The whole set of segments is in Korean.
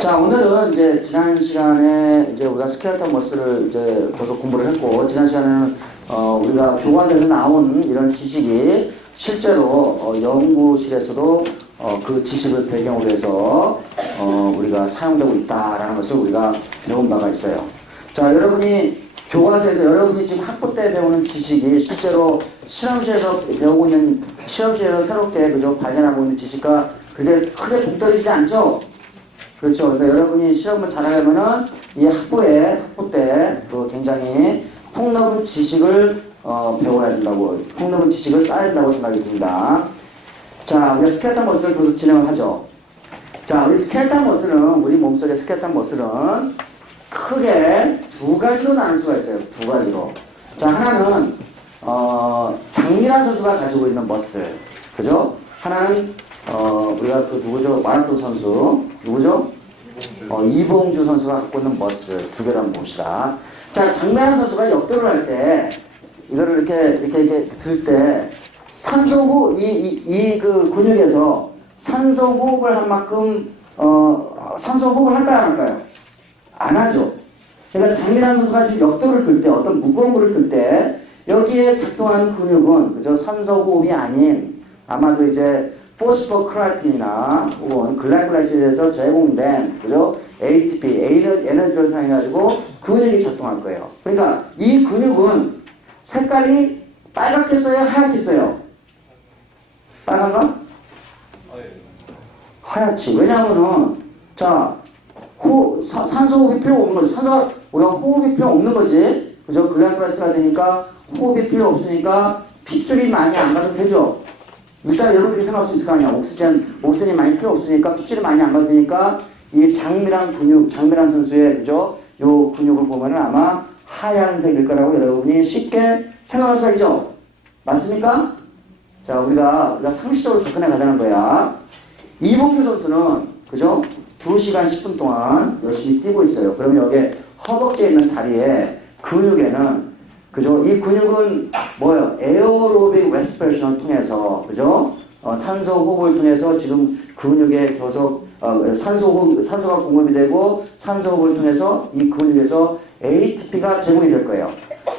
자, 오늘은 이제 지난 시간에 이제 우리가 스켈레톤 머슬을 이제 계속 공부를 했고, 지난 시간에는 우리가 교과서에서 나온 이런 지식이 실제로 연구실에서도 그 지식을 배경으로 해서 우리가 사용되고 있다라는 것을 우리가 배운 바가 있어요. 자, 여러분이 교과서에서 여러분이 지금 학부 때 배우는 지식이 실제로 실험실에서 배우고 있는, 실험실에서 새롭게 그죠 발견하고 있는 지식과 그게 크게 동떨어지지 않죠? 그렇죠. 그러니까 여러분이 실험을 잘하려면은 이 학부 때 굉장히 폭넓은 지식을 배워야 된다고, 폭넓은 지식을 쌓아야 된다고 생각이 듭니다. 자, 우리가 스켈레톤 머슬을 계속 진행을 하죠. 자, 우리 스켈레톤 머슬은, 우리 몸속의 스켈레톤 머슬은 크게 두 가지로 나눌 수가 있어요. 두 가지로. 자, 하나는 장미란 선수가 가지고 있는 머슬, 그죠? 하나는 우리가 그 누구죠? 마라톤 선수 누구죠? 이봉주 선수가 갖고 있는 머슬 두 개를 한번 봅시다. 자, 장미란 선수가 역도를 할 때 이거를 이렇게 들 때 산소호 그 근육에서 산소 호흡을 할 만큼 산소 호흡을 할까요, 안 할까요? 안 하죠. 그러니까 장미란 선수가 지금 역도를 들 때, 어떤 무거운 물을 들 때 여기에 작동하는 근육은 그저 산소 호흡이 아닌 아마도 이제 포스포크라틴이나 혹은 글라이콜라이시스에서 제공된 그죠 ATP 에너지를 사용해가지고 근육이 작동할 거예요. 그러니까 이 근육은 색깔이 빨갛겠어요, 하얗겠어요? 빨간가? 하얗지. 왜냐하면은 자 산소 호흡이 필요 없는 거지. 우리가 호흡이 필요 없는 거지. 그죠? 글라이콜라이시스가 되니까 호흡이 필요 없으니까 핏줄이 많이 안 가도 되죠. 일단 여러분들이 생각할 수 있을 거 아니야. 옥시전이 많이 필요 없으니까 핏줄이 많이 안 가도 되니까 이 장미란 선수의 그죠? 요 근육을 보면은 아마 하얀색일 거라고 여러분이 쉽게 생각할 수가 있죠. 맞습니까? 자, 우리가 상식적으로 접근해 가자는 거야. 이봉규 선수는 그죠? 2시간 10분 동안 열심히 뛰고 있어요. 그러면 여기에 허벅지에 있는 다리에 근육에는 그죠? 이 근육은 뭐예요? 에어로빅 레스피레이션을 통해서 그죠? 산소 호흡을 통해서 지금 근육에 계속 산소가 공급이 되고 산소 호흡을 통해서 이 근육에서 ATP가 제공이 될 거예요.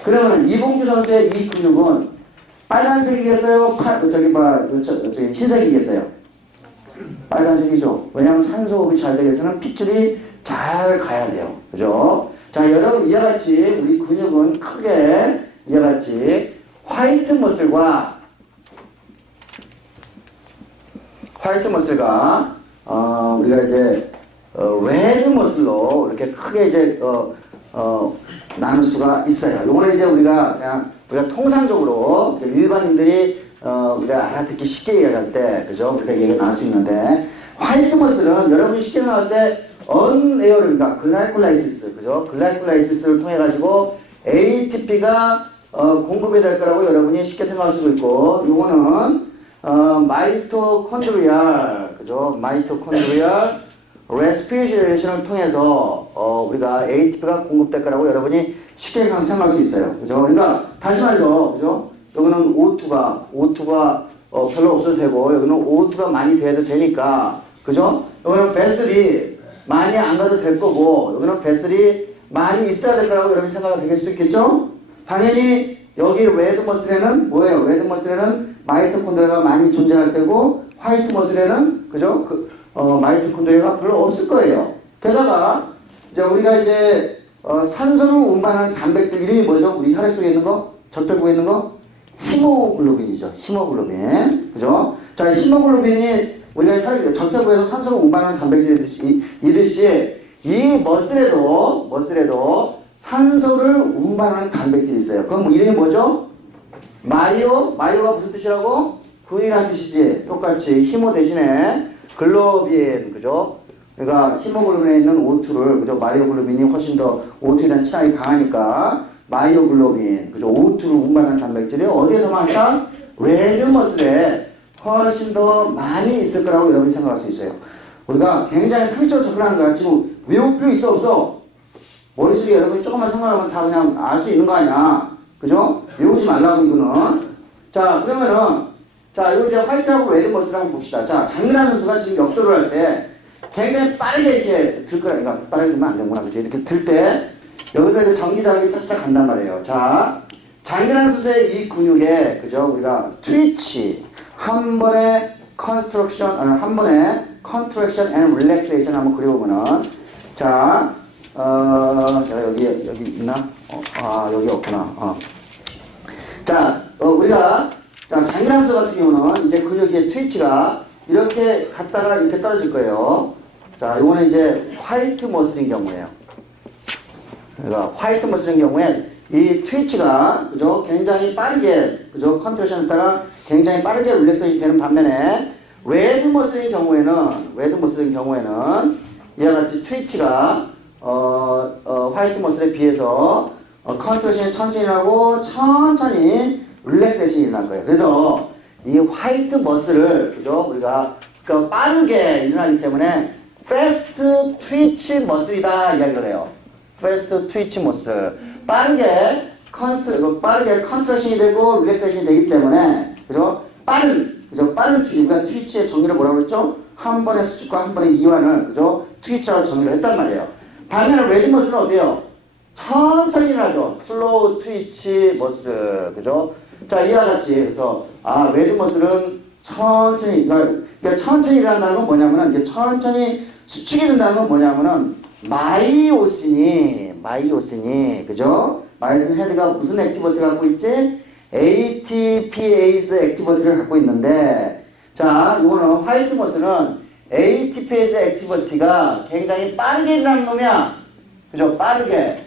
그러면 이봉주 선수의 이 근육은 빨간색이겠어요? 저기 흰색이겠어요? 빨간색이죠. 왜냐하면 산소 호흡이 잘 되기 위해서는 핏줄이 잘 가야 돼요. 그죠? 자, 여러분 이와 같이 우리 근육은 크게 이와 같이 화이트 머슬과 우리가 이제 레드 머슬로 이렇게 크게 이제 나눌 수가 있어요. 요거는 이제 우리가 통상적으로 일반인들이 우리가 알아듣기 쉽게 얘기할 때 그죠? 그렇게 얘기가 나올 수 있는데 화이트 머슬은 여러분이 쉽게 나올 때 언에어로빅 글라이콜라이시스 그죠? 글라이콜라이시스를 통해 가지고 ATP가 공급이 될 거라고 여러분이 쉽게 생각할 수도 있고, 요거는 마이토콘드리얼 그죠? 마이토콘드리얼 레스피레이션을 통해서 우리가 ATP가 공급될 거라고 여러분이 쉽게 생각할 수 있어요. 그죠? 그러니까 다시 말해서 그죠? 여기는 O2가 별로 없어도 되고 여기는 O2가 많이 돼도 되니까 그죠? 여기는 베슬이 많이 안 가도 될 거고 여기는 베슬이 많이 있어야 될 거라고 여러분이 생각이 될 수 있겠죠? 당연히 여기 레드 머슬에는 뭐예요? 레드 머슬에는 마이토콘드리아가 많이 존재할 때고 화이트 머슬에는 그죠? 마이토콘드리아가 별로 없을 거예요. 게다가 이제 우리가 이제 산소를 운반하는 단백질 이름이 뭐죠? 우리 혈액 속에 있는 거? 젖혈구에 있는 거? 히모글로빈이죠. 히모글로빈. 그죠? 자, 히모글로빈이 우리가 젖혈구에서 산소를 운반하는 단백질이듯이 이 머슬에도 산소를 운반하는 단백질이 있어요. 그럼 이름이 뭐죠? 마이오가 무슨 뜻이라고? 근이라는 뜻이지. 똑같이 히모 대신에 글로빈, 그죠? 그러니까 히모글로빈에 있는 O2를 그죠? 마이오글로빈이 훨씬 더 O2에 대한 친화력이 강하니까 마이오글로빈, 그죠? O2를 운반하는 단백질이 어디에 더 많다? 레드 머슬에 훨씬 더 많이 있을 거라고 여러분이 생각할 수 있어요. 우리가 굉장히 상식적으로 접근하는 거야. 지금 외울 필요 있어 없어? 머릿속에 여러분이 조금만 생각하면 다 그냥 알 수 있는 거 아니야. 그죠? 외우지 말라고 이거는. 자, 그러면은 자, 이거 이제 화이트하고 레드 머슬 한번 봅시다. 자, 장미란 선수가 지금 역도를 할 때 굉장히 빠르게 이렇게 들 거라. 그러니까 빠르게 들면 안 되구나. 그죠? 이렇게 들 때, 여기서 이제 전기자극이 차차차 간단 말이에요. 자, 잔인한 수의 이 근육에, 그죠? 우리가 트위치, 한 번에 컨스트럭션, 한 번에 컨트랙션 앤 릴렉세이션 한번 그려보면은, 자, 제가 여기 있나? 여기 없구나. 자, 우리가, 자, 잔인한 수 같은 경우는 이제 근육의 트위치가 이렇게 갔다가 이렇게 떨어질 거예요. 자, 이거는 이제 화이트 머슬인 경우예요. 그러니까 화이트 머슬인 경우에 이 트위치가 그죠 굉장히 빠르게 그죠 컨트랙션 했다가 굉장히 빠르게 릴렉세이션 되는 반면에 레드 머슬인 경우에는 이와 같이 트위치가 화이트 머슬에 비해서 컨트랙션이 천천히 나고 천천히 릴렉세이션이 일어날 거예요. 그래서 이 화이트 머슬을 그죠 우리가 빠르게 일어나기 때문에 fast twitch 머슬이다 이야기를 해요. fast twitch 머슬 빠르게 컨트랙션이 되고 릴렉세이션이 되기 때문에 그죠 빠른 트위치 우리가 트위치의 정의를 뭐라고 그랬죠? 한 번의 수축과 한 번의 이완을 그죠 트위치라고 정의를 했단 말이에요. 반면에 레드 머슬은 어때요? 천천히 일어나죠. 슬로우 트위치 머슬 그죠? 자 이와 같이 그래서 레드 머슬은 천천히 그러니까 천천히 일어난다는 건 뭐냐면은 이제 천천히 수축이 된다는 건 뭐냐면은 마이오신이 그죠? 마이오신 헤드가 무슨 액티버티를 갖고 있지? ATPase 액티버티를 갖고 있는데 자 이거는 화이트 머슬은 ATPase 액티버티가 굉장히 빠르게 일어나는 놈이야. 그죠? 빠르게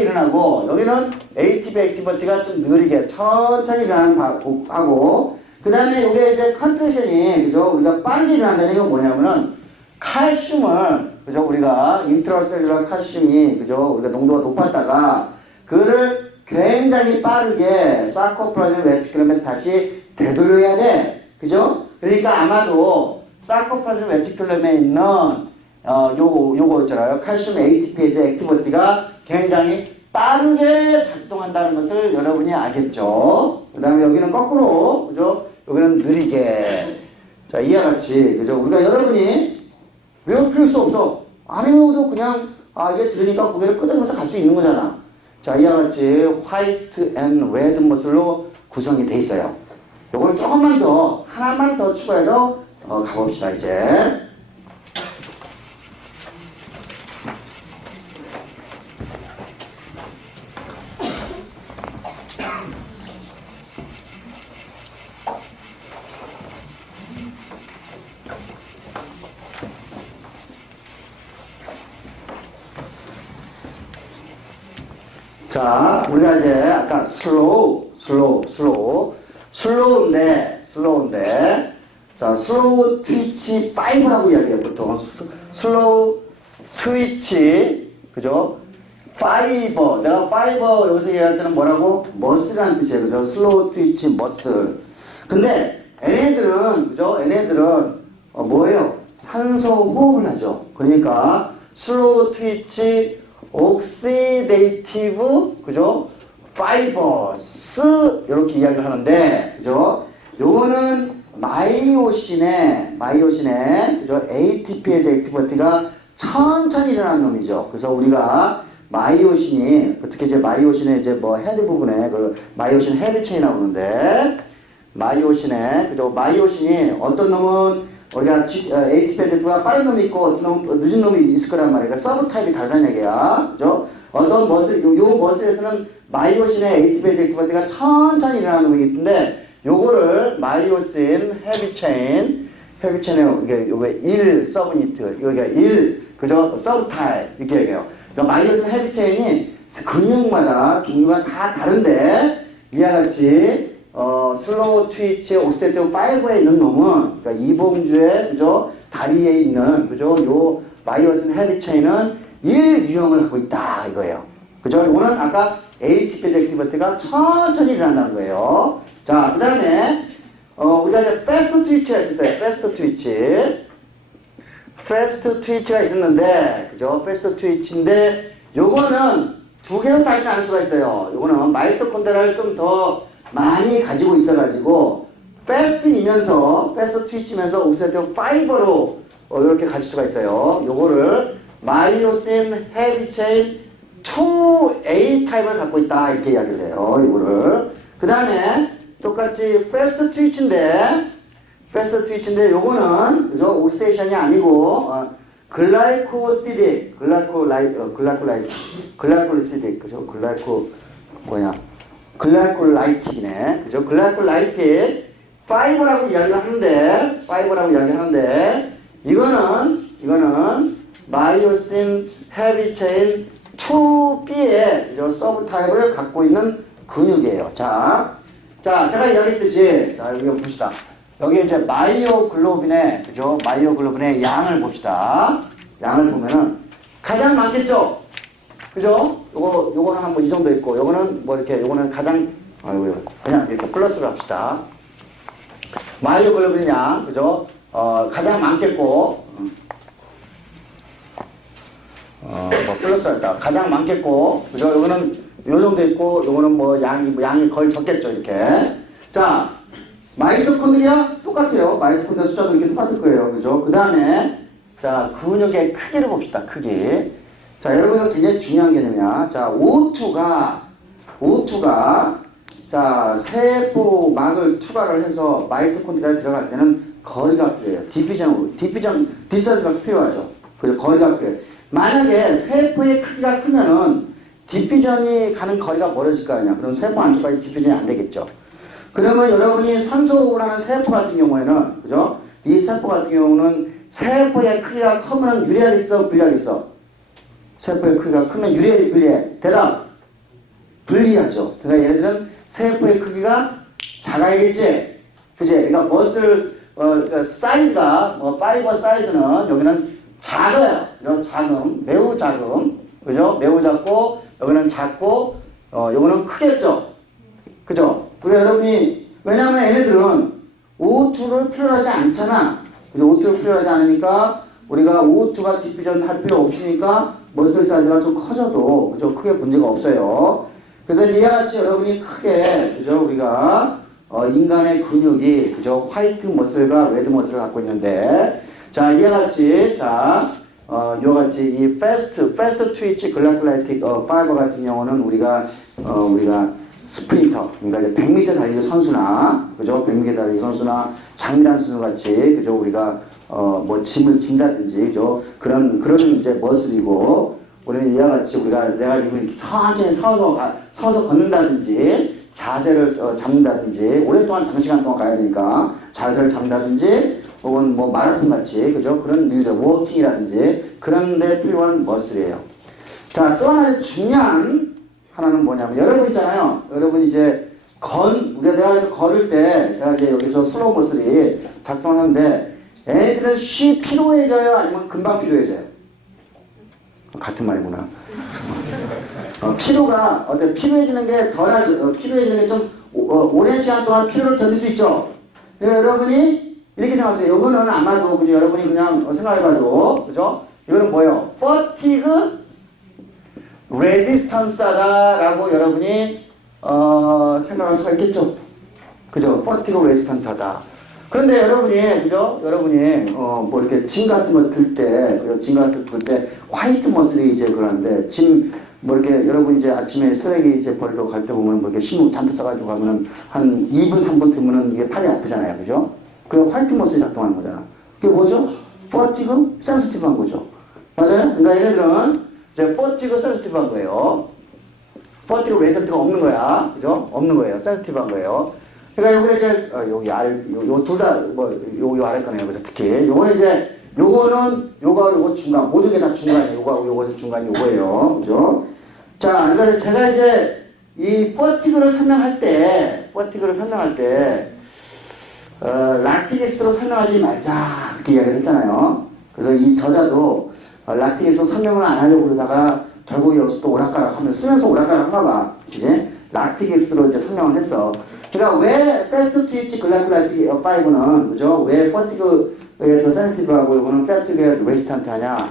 일어나고 여기는 ATP 액티버티가 좀 느리게 천천히 일어나는 하고 그 다음에 이게 이제 컨트랙션이 그죠? 우리가 빠르게 일어난다는 건 뭐냐면은 칼슘을 그죠? 우리가 인트라셀룰러 칼슘이 그죠? 우리가 농도가 높았다가 그를 굉장히 빠르게 사코플라즘 레티큘럼에 다시 되돌려야 돼. 그죠? 그러니까 아마도 사코플라즘 레티큘럼에 있는 요거 있잖아요. 칼슘 ATPase 액티버티가 굉장히 빠르게 작동한다는 것을 여러분이 알겠죠? 그 다음에 여기는 거꾸로 그죠? 여기는 느리게. 자 이와 같이 그죠? 우리가 여러분이 외울 필요 없어. 안 외워도 그냥 이게 들으니까 고개를 끄덕이면서 갈 수 있는 거잖아. 자 이와 같이 화이트 앤 레드 머슬로 구성이 돼 있어요. 요걸 조금만 더 하나만 더 추가해서 가봅시다 이제. 자, 우리가 이제 아까 슬로우인데 자, 슬로우 트위치 5라고 이야기해요, 보통. 슬로우 트위치, 그죠? 파이버. 내가 파이버 여기서 얘기할 때는 뭐라고? 머슬이라는 뜻이에요, 그죠? 슬로우 트위치 머슬. 근데 얘네들은, 그죠? 얘네들은 뭐예요? 산소 호흡을 하죠. 그러니까 슬로우 트위치 옥시데이티브 그죠? 파이버스 이렇게 이야기를 하는데 그죠? 요거는 마이오신의 그죠? ATPase 액티버티가 천천히 일어나는 놈이죠. 그래서 우리가 마이오신이 특히 이제 마이오신의 이제 뭐 헤드 부분에 그 마이오신 헤비 체인이라고 그러는데 마이오신의 그죠? 마이오신이 어떤 놈은 우리가 ATPase 액티버티가 빠른 놈이 있고 어떤 놈 늦은 놈이 있을 거란 말이야. 그러니까 서브 타입이 다르다는 얘기야. 그죠? 어떤 머슬, 요 머슬에서는 마이오신의 ATPase 액티버티가 천천히 일어나는 놈이 있는데 요거를 마이오신 헤비체인에 요게 1 서브니트, 여기가 1 그죠? 서브 타입 이렇게 얘기해요. 그러니까 마이오신 헤비체인이 근육마다 종류가 다 다른데 이와 같이 슬로우 트위치 옥시데이티브 5에 있는 놈은 그러니까 이봉주의 그죠? 다리에 있는 그죠? 요 마이오신 헤비체인은 1 유형을 갖고 있다 이거예요. 그죠? 이거는 아까 ATPase 액티버티가 천천히 일어난다는 거예요. 자, 그 다음에 우리가 이제 패스트 트위치가 있었어요. 패스트 트위치가 있었는데 그죠? 패스트 트위치인데 요거는 두 개로 다시 나눌 수가 있어요. 요거는 마이토콘드리아를 좀 더 많이 가지고 있어가지고 패스트이면서 패스트 트위치면서 옥시다티브 파이버로 이렇게 가질 수가 있어요. 요거를 마이오신 헤비 체인 2A 타입을 갖고 있다 이렇게 이야기를 해요. 이거를 그 다음에 똑같이 패스트 트위치인데 요거는 그죠? 옥시데이션이 아니고 글라이코시딕 글라이콜라이시딕 그죠? 글라이콜라이틱이네 그죠? 글라이콜라이틱 파이버라고 이야기를 하는데 이거는 마이오신 헤비 체인 2B의 서브 타입을 갖고 있는 근육이에요. 자, 제가 이야기했듯이 자 여기 봅시다. 여기 이제 마이오글로빈의 그죠? 마이오글로빈의 양을 봅시다. 양을 보면은 가장 많겠죠? 그죠? 요거는 한 뭐 이 정도 있고 요거는 뭐 이렇게 요거는 가장 그냥 이렇게 플러스를 합시다. 마이오글로빈 양 그죠? 가장 많겠고 뭐 플러스 할까 가장 많겠고 그죠? 요거는 요 정도 있고 요거는 뭐 양이 거의 적겠죠 이렇게. 자 마이토콘드리아 똑같아요. 마이토콘드리아 숫자도 이렇게 똑같을 거예요. 그죠? 그 다음에 자 근육의 크기를 봅시다. 크기. 자 여러분 이거 굉장히 중요한 개념이야. 자 O2가 자 세포막을 추가를 해서 마이토콘드리아에 들어갈 때는 거리가 필요해요. 디스턴스가 필요하죠. 그죠? 거리가 필요해요. 만약에 세포의 크기가 크면은 디퓨전이 가는 거리가 멀어질 거 아니야. 그럼 세포 안쪽까지 디퓨전이 안 되겠죠. 그러면 여러분이 산소호흡을 하는 세포 같은 경우에는 그죠? 이 세포 같은 경우는 세포의 크기가 크면 유리하겠어? 불리하겠어? 세포의 크기가 크면 유리해? 불리해? 대답! 불리하죠. 그러니까 얘네들은 세포의 크기가 작아야겠지? 그지? 그러니까 머슬 그러니까 사이즈가 파이버 사이즈는 여기는 작아요. 이런 매우 작음. 그죠? 매우 작고 여기는 작고 요거는 크겠죠? 그죠? 그래 여러분이 왜냐하면 얘네들은 O2를 필요로 하지 않잖아. 그죠? O2를 필요로 하지 않으니까 우리가 O2가 디퓨전 할 필요 없으니까 머슬 사이즈가 좀 커져도 그죠? 크게 문제가 없어요. 그래서 이와 같이 여러분이 크게 그죠? 우리가 인간의 근육이 그죠? 화이트 머슬과 레드 머슬을 갖고 있는데 자 이와 같이 이와 같이 이 패스트 트위치 글라이콜라이틱 파이버 같은 경우는 우리가 스프린터, 그러니까 이제 100m 달리기 선수나, 그죠? 100m 달리기 선수나, 장미단 선수 같이, 그죠? 우리가, 뭐, 짐을 진다든지, 그죠? 그런 이제 머슬이고, 우리는 이와 같이 내가 지금 천천히 서서 걷는다든지, 자세를 잡는다든지, 오랫동안 장시간 동안 가야 되니까, 자세를 잡는다든지, 혹은 뭐, 마라톤 같이, 그죠? 그런 일들, 워킹이라든지, 그런 데 필요한 머슬이에요. 자, 또 하나 중요한, 하나는 뭐냐면 여러분 있잖아요. 여러분 이제 내가 걸을 때 제가 이제 여기서 슬로우 머슬이 작동하는데 애들은 쉬 피로해져요? 아니면 금방 피로해져요? 같은 말이구나. 피로가 피로해지는 게 덜하죠. 피로해지는 게 좀 오랜 시간 동안 피로를 견딜 수 있죠. 그러니까 여러분이 이렇게 생각하세요. 이거는 아마도 그죠? 여러분이 그냥 생각해봐도 그죠? 이거는 뭐예요? fatigue 레지스턴스하다라고 여러분이 생각할 수가 있겠죠. 그죠? fatigue 레지스턴트하다. 그런데 여러분이 그죠? 여러분이 뭐 이렇게 짐 같은 거 들 때, 짐 같은 거 들 때 화이트 머슬이 이제 그러는데 짐 뭐 이렇게 여러분 이제 아침에 쓰레기 이제 버리러 갈 때 보면 뭐 이렇게 신문 잔뜩 싸가지고 가면은 한 2분 3분 들면은 이게 팔이 아프잖아요. 그죠? 그 화이트 머슬이 작동하는 거잖아. 그게 뭐죠? fatigue sensitive한 거죠. 맞아요? 그러니까 얘네들은 이제 fatigue sensitive한 거예요. fatigue 레지스턴트가 없는 거야. 그죠? 없는 거예요. sensitive한 거예요. 그러니까 여기 이제 여기 아래 요 둘 다 뭐 요 아래 거네요. 그죠? 특히 요거는 이제 요거 중간 모든 게 다 중간이에요. 요거 중간이 요거예요. 그죠? 자, 그러니까 제가 이제 이 fatigue를 설명할 때 락틱 애시드로 설명하지 말자 이렇게 이야기를 했잖아요. 그래서 이 저자도 락틱 애시드 설명을 안 하려고 그러다가 결국 여기서 또 오락가락 하면 쓰면서 오락가락 하나 봐. 이제 락틱 애시드로 이제 설명을 했어. 그러니까 왜 패스트 트위치 글라이콜라이틱 5는 그죠? 왜 퍼티그에 더 센시티브하고 이거는 패티그에 레지스턴트 하냐?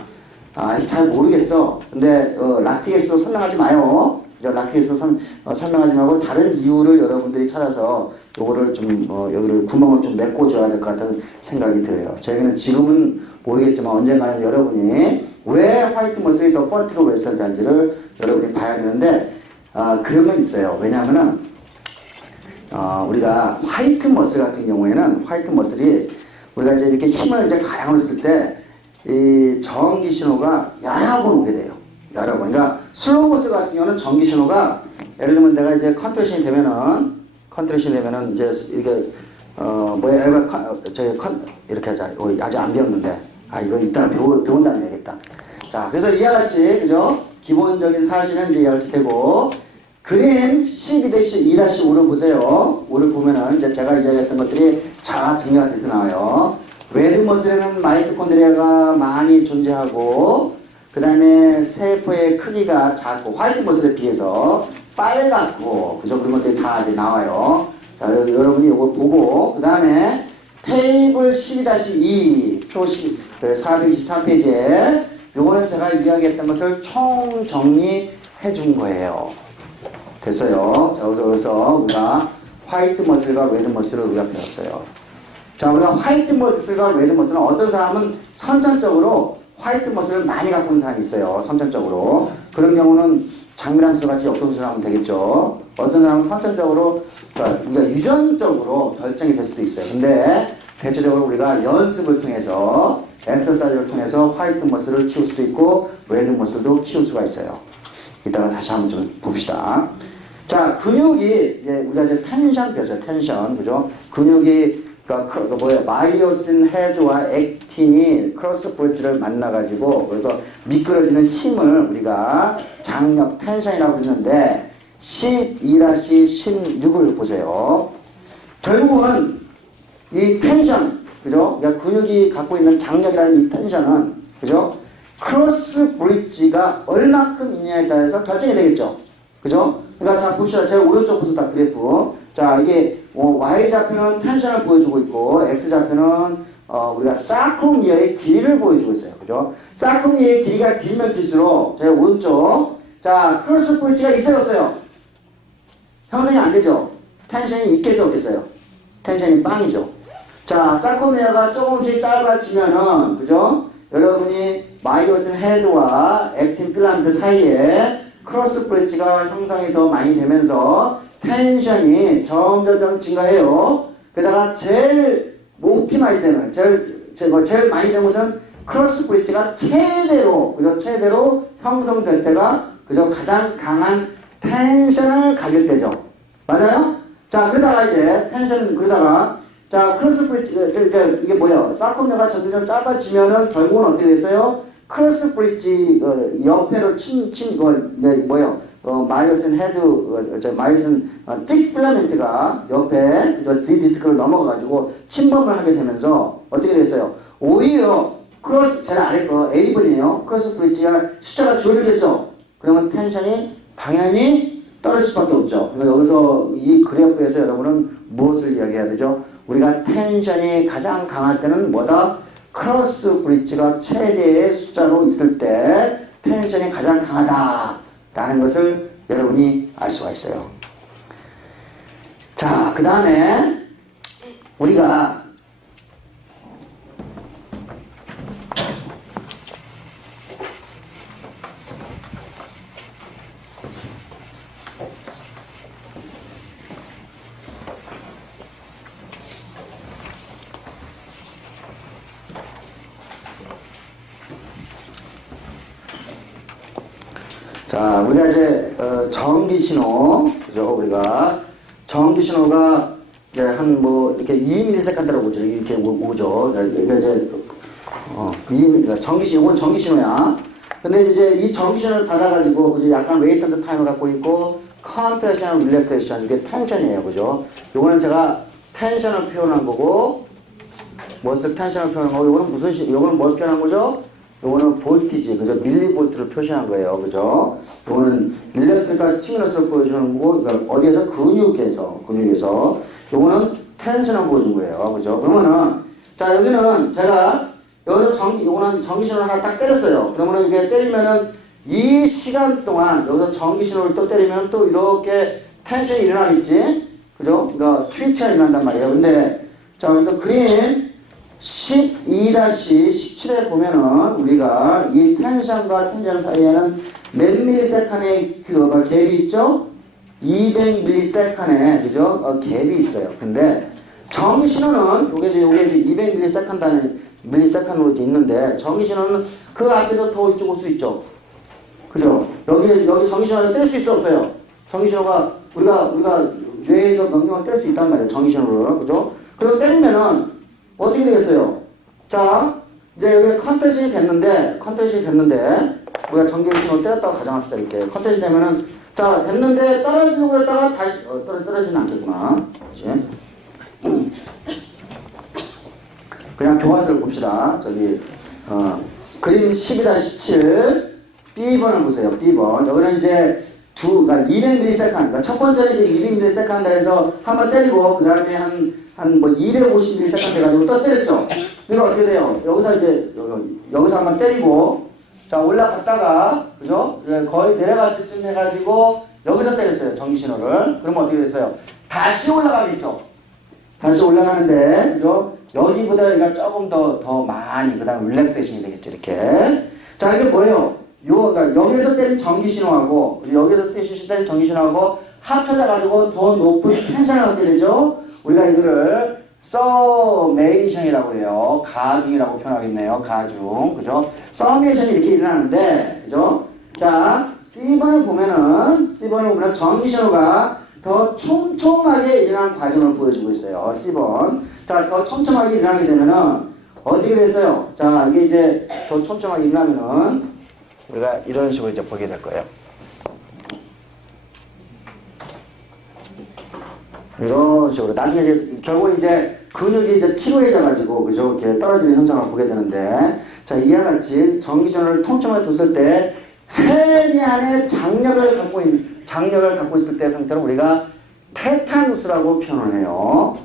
잘 모르겠어. 근데 락틱 애시드로 설명하지 마요. 그죠? 락틱 애시드로 설명하지 말고 다른 이유를 여러분들이 찾아서 요거를 좀 여기를 구멍을 좀 메꿔줘야 될 것 같은 생각이 들어요. 저희는 지금은 모르겠지만 언젠가는 여러분이 왜 화이트 머슬이 더 버티컬 웨스턴한지를 여러분이 봐야 되는데 그런 건 있어요. 왜냐하면은 우리가 화이트 머슬 같은 경우에는 화이트 머슬이 우리가 이제 이렇게 힘을 이제 가량을 쓸 때 이 전기 신호가 여러 번 오게 돼요. 여러 번. 그러니까 슬로우 머슬 같은 경우는 전기 신호가 예를 들면 내가 이제 컨트레이션이 되면은 이제 이렇게 이렇게 하자. 아직 안 배웠는데 이거 이따가 배운 다음에 해야겠다. 자, 그래서 이와 같이 그죠? 기본적인 사실은 이제 이와 같이 되고 그림 12-2-5를 보세요. 5를 보면은 이제 제가 이야기했던 것들이 잘 정리가 돼서 나와요. 레드 머슬에는 마이토콘드리아가 많이 존재하고 그 다음에 세포의 크기가 작고 화이트 머슬에 비해서 빨갛고 그죠? 그런 것들이 다 이제 나와요. 자, 여러분이 이거 보고 그 다음에 테이블 12-2 표 424페이지에 요거는 제가 이야기했던 것을 총 정리해 준 거예요. 됐어요. 자, 그래서 우리가 화이트 머슬과 레드 머슬을 우리가 배웠어요. 자, 우리가 화이트 머슬과 레드 머슬은 어떤 사람은 선천적으로 화이트 머슬을 많이 갖고 있는 사람이 있어요. 선천적으로. 그런 경우는 장미란 수 같이 역동수술 하면 되겠죠. 어떤 사람은 선천적으로, 우리가 유전적으로 결정이 될 수도 있어요. 근데 대체적으로 우리가 연습을 통해서, 엑서사이즈를 통해서 화이트 머슬을 키울 수도 있고, 레드 머슬도 키울 수가 있어요. 이따가 다시 한번 좀 봅시다. 자, 근육이, 우리가 이제 텐션 배웠어요. 텐션. 그죠? 근육이, 마이오신 헤드와 액틴이 크로스 브릿지를 만나가지고, 그래서 미끄러지는 힘을 우리가 장력, 텐션이라고 부르는데, 12-16을 보세요. 결국은 이 텐션, 그죠? 그러니까 근육이 갖고 있는 장력이라는 이 텐션은, 그죠? 크로스 브릿지가 얼마큼 있냐에 따라서 결정이 되겠죠. 그죠? 그러니까 자, 봅시다. 제가 오른쪽 보셨다, 그래프. 자, 이게, Y좌표는 텐션을 보여주고 있고, X좌표는, 우리가 사크로미어의 길이를 보여주고 있어요. 그죠? 사크로미어의 길이가 길면 길수록, 제 오른쪽, 자, 크로스 브릿지가 있어요, 없어요? 형성이 안 되죠? 텐션이 있겠어요, 없겠어요? 텐션이 빵이죠. 자, 사크로미어가 조금씩 짧아지면은, 그죠? 여러분이 마이오신 헤드와 액틴 필라멘트 사이에 크로스 브릿지가 형성이 더 많이 되면서 텐션이 점점 증가해요. 게다가 제일 옵티마이즈 되는, 제일 많이 되는 것은 크로스 브릿지가 최대로, 그죠? 최대로 형성될 때가, 그죠? 가장 강한 텐션을 가질 때죠. 맞아요? 자, 그러다가 이제 자, 크로스 브릿지, 이게 뭐야? 사크로미어가 점점 짧아지면은 결국은 어떻게 됐어요? 크로스 브릿지 옆에로 마이오신 헤드, 마이오신 틱 필라멘트가 옆에 Z 디스크를 넘어가가지고 침범을 하게 되면서 어떻게 됐어요? 오히려 제일 아래 거 A분이에요. 크로스 브릿지가 숫자가 줄어들겠죠? 그러면 텐션이 당연히 떨어질 수밖에 없죠. 그러니까 여기서 이 그래프에서 여러분은 무엇을 이야기해야 되죠? 우리가 텐션이 가장 강할 때는 뭐다? 크로스 브릿지가 최대의 숫자로 있을 때 텐션이 가장 강하다라는 것을 여러분이 알 수가 있어요. 자, 그 다음에 우리가 자, 우리가 이제 전기 신호, 그죠? 우리가 전기 신호가 이제 한 이렇게 2ms라고 보죠. 이렇게 오죠. 이게 이제 전기 신호, 이건 전기 신호야. 근데 이제 이 전기 신호를 받아가지고 그죠? 약간 웨이트 타임을 갖고 있고 컨트레이션, 릴렉세이션, 이게 텐션이에요, 그죠? 요거는 제가 텐션을 표현한 거고, 머슬 텐션을 표현한 거고, 요거는 뭘 표현한 거죠? 요거는 볼티지, 그죠? 밀리볼트를 표시한 거예요. 그죠? 요거는 일렉트리컬 스티뮬러스를 보여주는 거고, 그러니까 어디에서? 근육에서. 요거는 텐션을 보여준 거예요. 그죠? 그러면은, 자, 여기는 제가, 요거는 전기신호를 하나 딱 때렸어요. 그러면은 이게 때리면은 이 시간 동안 여기서 전기신호를 또 때리면 또 이렇게 텐션이 일어나겠지? 그죠? 그러니까 트위치가 일어난단 말이에요. 근데 자, 그래서 그림 12-17에 보면은 우리가 이 텐션과 텐션 사이에는 몇 밀리세컨의 그 갭이 있죠? 200ms의 그죠? 갭이 있어요. 근데 정의 신호는 요게 이제 200ms라는 밀리세컨으로 있는데 정의 신호는 그 앞에서 더 일찍 올 수 있죠. 그죠? 여기 정의 신호를 뗄 수 있어 없어요? 정의 신호가 우리가 뇌에서 명령을 뗄 수 있단 말이에요. 정의 신호를. 그죠? 그리고 때리면은 어떻게 되겠어요? 자, 이제 여기 컨텐션이 됐는데 우리가 정경 신호를 때렸다고 가정합시다. 이렇게 컨텐션이 되면은 자, 됐는데 떨어지려고 했다가 다시 떨어지는 않겠구나. 그렇지? 그냥 교과서를 봅시다. 저기 그림 12-17 B번을 보세요. B번. 여기는 이제 그러니까 200msec. 그러니까 첫 번째는 이제 200ms에서 한번 때리고 그 다음에 한 250msec 돼가지고 또 때렸죠. 이거 어떻게 돼요? 여기서 한번 때리고 자 올라갔다가 그죠? 거의 내려갈 때쯤 해가지고 여기서 때렸어요. 전기 신호를. 그러면 어떻게 됐어요? 다시 올라가겠죠. 다시 올라가는데 그죠? 여기보다 여기가 조금 더 많이 그다음 릴렉세이션이 되겠죠. 이렇게. 자 이게 뭐예요? 그러니까 여기서 때린 전기 신호하고 여기서 때린 전기 신호하고 합쳐져 가지고 더 높은 텐션을 갖게 되죠. 우리가 이거를 서메이션이라고 해요. 가중이라고 표현하겠네요. 가중. 그죠? 서메이션이 이렇게 일어나는데 그죠? 자, C번을 보면은 전기 신호가 더 촘촘하게 일어나는 과정을 보여주고 있어요. C번. 자, 더 촘촘하게 일어나게 되면은 어떻게 됐어요? 자, 이게 이제 더 촘촘하게 일어나면은 우리가 이런 식으로 이제 보게 될 거예요. 이런 식으로 나중에 이제 결국 이제 근육이 이제 피로해져가지고 그죠 이렇게 떨어지는 현상을 보게 되는데 자 이와 같이 전기전을 통증을 뒀을 때 최대한의 장력을 갖고 있을 때 상태로 우리가 테타누스라고 표현을 해요.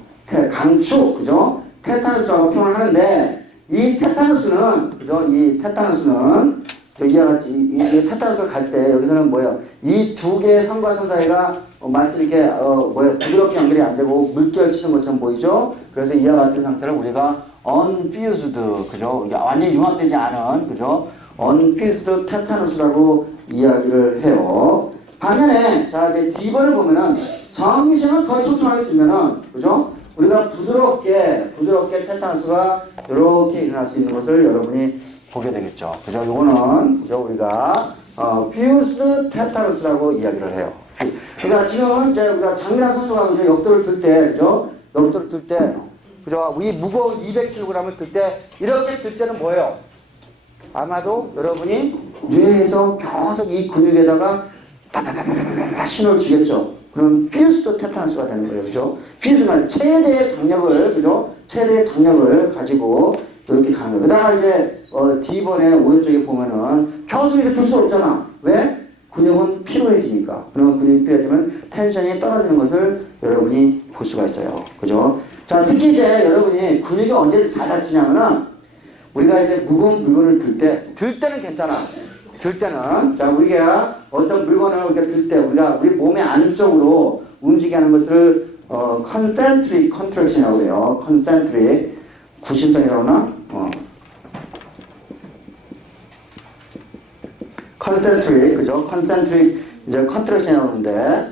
강축 그죠 테타누스라고 표현을 하는데 이 테타누스는 그죠 이 테타누스는 이와 같이 이 테타누스가 갈 때 여기서는 뭐예요? 이 두 개의 선과 선 사이가 마치 이렇게 부드럽게 연결이 안 되고 물결 치는 것처럼 보이죠? 그래서 이와 같은 상태를 우리가 unfused 그죠? 완전히 융합되지 않은 그죠? unfused 테타누스라고 이야기를 해요. 반면에 자 이제 D번을 보면은 정기신은 더 촘촘하게 뜨면은 그죠? 우리가 부드럽게 테타누스가 이렇게 일어날 수 있는 것을 여러분이 보게 되겠죠. 그죠? 요거는 그죠? 우리가 fused tetanus라고 이야기를 해요. 그러니까 지금 이제 우리가 장민환 선수가 이제 역도를 들 때, 그죠? 역도를 들 때, 그죠? 이 무거운 200kg을 들 때 이렇게 들 때는 뭐예요? 아마도 여러분이 뇌에서 계속 이 근육에다가 빠바바바바바 신호를 주겠죠. 그럼 fused tetanus가 되는 거예요, 그죠? fuse는 최대의 장력을, 그죠? 최대의 장력을 가지고 이렇게 가는 거예요. 그다가 이제 D번에 오른쪽에 보면은 계속 이렇게 둘 수 없잖아. 왜? 근육은 피로해지니까. 그러면 근육이 피로해지면 텐션이 떨어지는 것을 여러분이 볼 수가 있어요. 그죠? 자, 특히 이제 여러분이 근육이 언제 잘 다치냐면은 우리가 이제 무거운 물건을 들 때는 괜찮아. 들 때는 자 우리가 어떤 물건을 이렇게 들 때 우리 몸의 안쪽으로 움직이게 하는 것을 concentric contraction이라고 해요. concentric 구심선이라고 하나? concentric, 그죠? concentric, 이제 contraction이라고 하는데.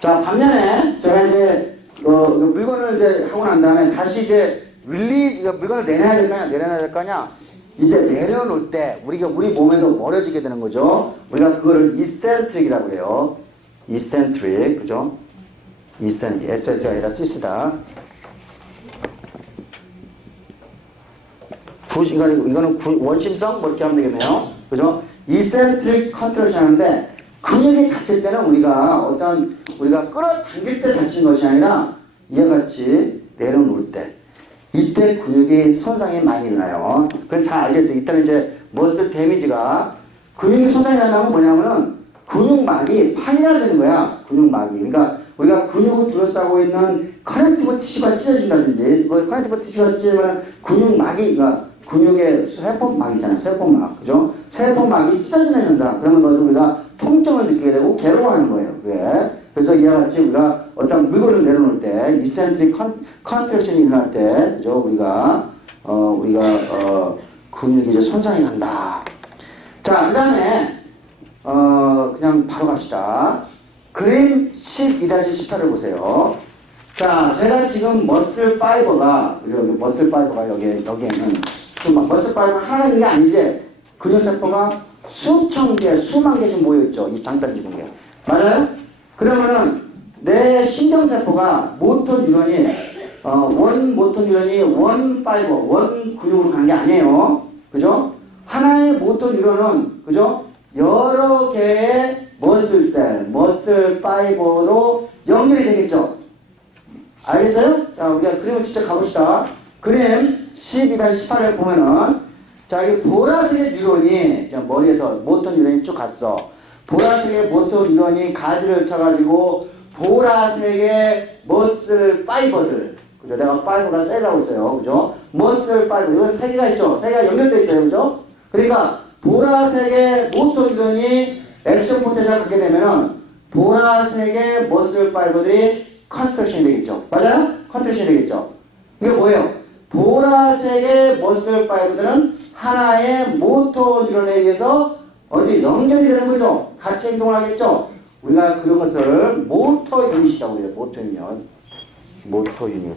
자, 반면에, 제가 이제, 물건을 이제 하고 난 다음에 다시 이제, 물건을 내려야 될 거냐? 이제 내려놓을 때, 우리 몸에서 멀어지게 되는 거죠. 우리가 그거를 eccentric이라고 해요. eccentric, 그죠? eccentric, SS가 아니라 CC다. 이거는 원심성 뭐 이렇게 하면 되겠네요. 그죠? eccentric contraction 하는데 근육이 다칠 때는 우리가 끌어당길 때 다친 것이 아니라 이와 같이 내려놓을 때 이때 근육이 손상이 많이 일어나요. 그건 잘 알겠어요. 이때는 이제 머슬 데미지가 근육이 손상이 일어나면 뭐냐면은 근육막이 파열이 되는 거야. 근육막이. 그러니까 우리가 근육을 둘러싸고 있는 커넥티브 티슈가 찢어진다든지 커넥티브 티슈가 찢어지면 근육막이 근육의 세포막 있잖아요. 세포막. 그죠? 세포막이 찢어지는 현상. 그런 것을 우리가 통증을 느끼게 되고 괴로워하는 거예요. 그게. 그래서 이와 같이 우리가 어떤 물건을 내려놓을 때, 이센트릭 컨트랙션이 일어날 때, 그죠? 우리가 근육이 이제 손상이 난다. 자, 그 다음에, 그냥 바로 갑시다. 그림 12-18을 보세요. 자, 제가 지금 머슬 파이버가, 머슬 파이버가 여기에는, 머슬 파이버 하나 있는 게 아니지. 근육세포가 수천 개, 수만 개씩 모여있죠. 이 장단 지붕에. 맞아요? 그러면은, 내 신경세포가 모터 뉴런이, 원 모터 뉴런이 원 파이버, 원 근육으로 가는 게 아니에요. 그죠? 하나의 모터 뉴런은, 그죠? 여러 개의 머슬셀, 머슬 파이버로 연결이 되겠죠? 알겠어요? 자, 우리가 그림을 직접 가봅시다. 그림 12-18을 보면은, 자, 이 보라색의 뉴런이, 머리에서 모터 뉴런이 쭉 갔어. 보라색의 모터 뉴런이 가지를 쳐가지고, 보라색의 머슬 파이버들. 그죠? 내가 파이버가 셀이라고 했어요. 그죠? 머슬 파이버. 이건 세 개가 있죠? 세 개가 연결되어 있어요. 그죠? 그러니까, 보라색의 모터 뉴런이 액션 포텐셜을 갖게 되면은, 보라색의 머슬 파이버들이 컨스트럭션이 되겠죠. 맞아요? 컨스트럭션이 되겠죠. 이게 뭐예요? 보라색의 머슬 파이버들은 하나의 모터 뉴런에 의해서 어디 연결이 되는 거죠. 같이 행동을 하겠죠. 우리가 그런 것을 모터 유닛이라고 해요. 모터 유닛. 모터 유닛.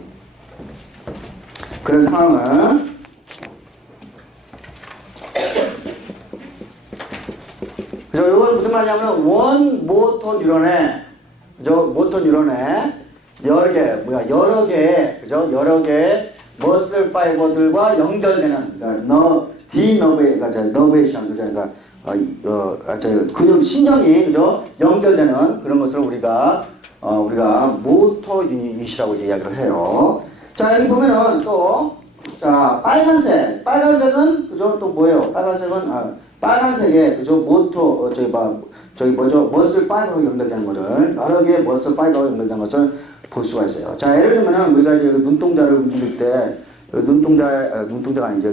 그런 상황은 그죠? 이건 무슨 말이냐면 원 모터 뉴런에 그죠? 모터 뉴런에 여러 개, 그죠? 여러 개 머슬 파이버들과 연결되는, 그러니까 너베이션, 그러니까 근육 신경이, 그죠? 연결되는 그런 것을 우리가 모터 유닛이라고 이야기를 해요. 자, 여기 보면은 또, 자, 빨간색은, 그죠? 또 뭐예요? 빨간색에, 그죠? 모터, 머슬 파이버가 연결되는 것을, 여러 개의 머슬 파이버가 연결되는 것을 볼 수가 있어요. 자, 예를 들면은 우리가 이제 눈동자를 움직일 때, 눈동자가 아니죠.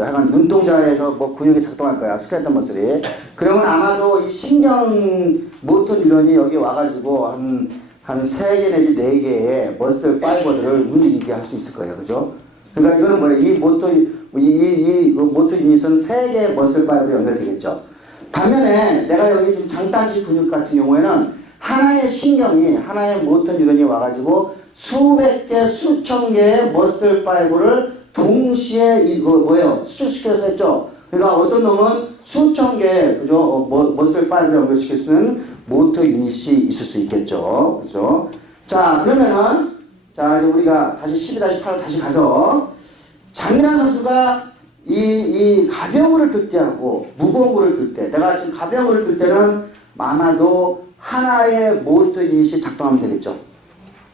하여간 눈동자에서 뭐 근육이 작동할 거야. 스켈레톤 머슬이. 그러면 아마도 이 신경 모터 뉴런이 여기 와가지고 한 3개 내지 4개의 머슬 파이버들을 움직이게 할 수 있을 거예요. 그죠? 그러니까 이거는 뭐예요? 이 모터 유닛은 3개의 머슬 파이버로 연결되겠죠. 반면에 내가 여기 지금 장단지 근육 같은 경우에는 하나의 신경이, 하나의 모터 뉴런이 와가지고 수백 개, 수천 개의 머슬 파이버를 동시에 수축시켜서 했죠. 그러니까 어떤 놈은 수천 개, 그죠? 머슬 파이버를 연결시킬 수 있는 모터 유닛이 있을 수 있겠죠. 그죠? 자, 그러면은, 자, 우리가 다시 12-8 다시 가서, 장민환 선수가 이 가벼운 거를 들 때하고 무거운 거를 들 때, 내가 지금 가벼운 거를 들 때는 아마도 하나의 모터 유닛이 작동하면 되겠죠.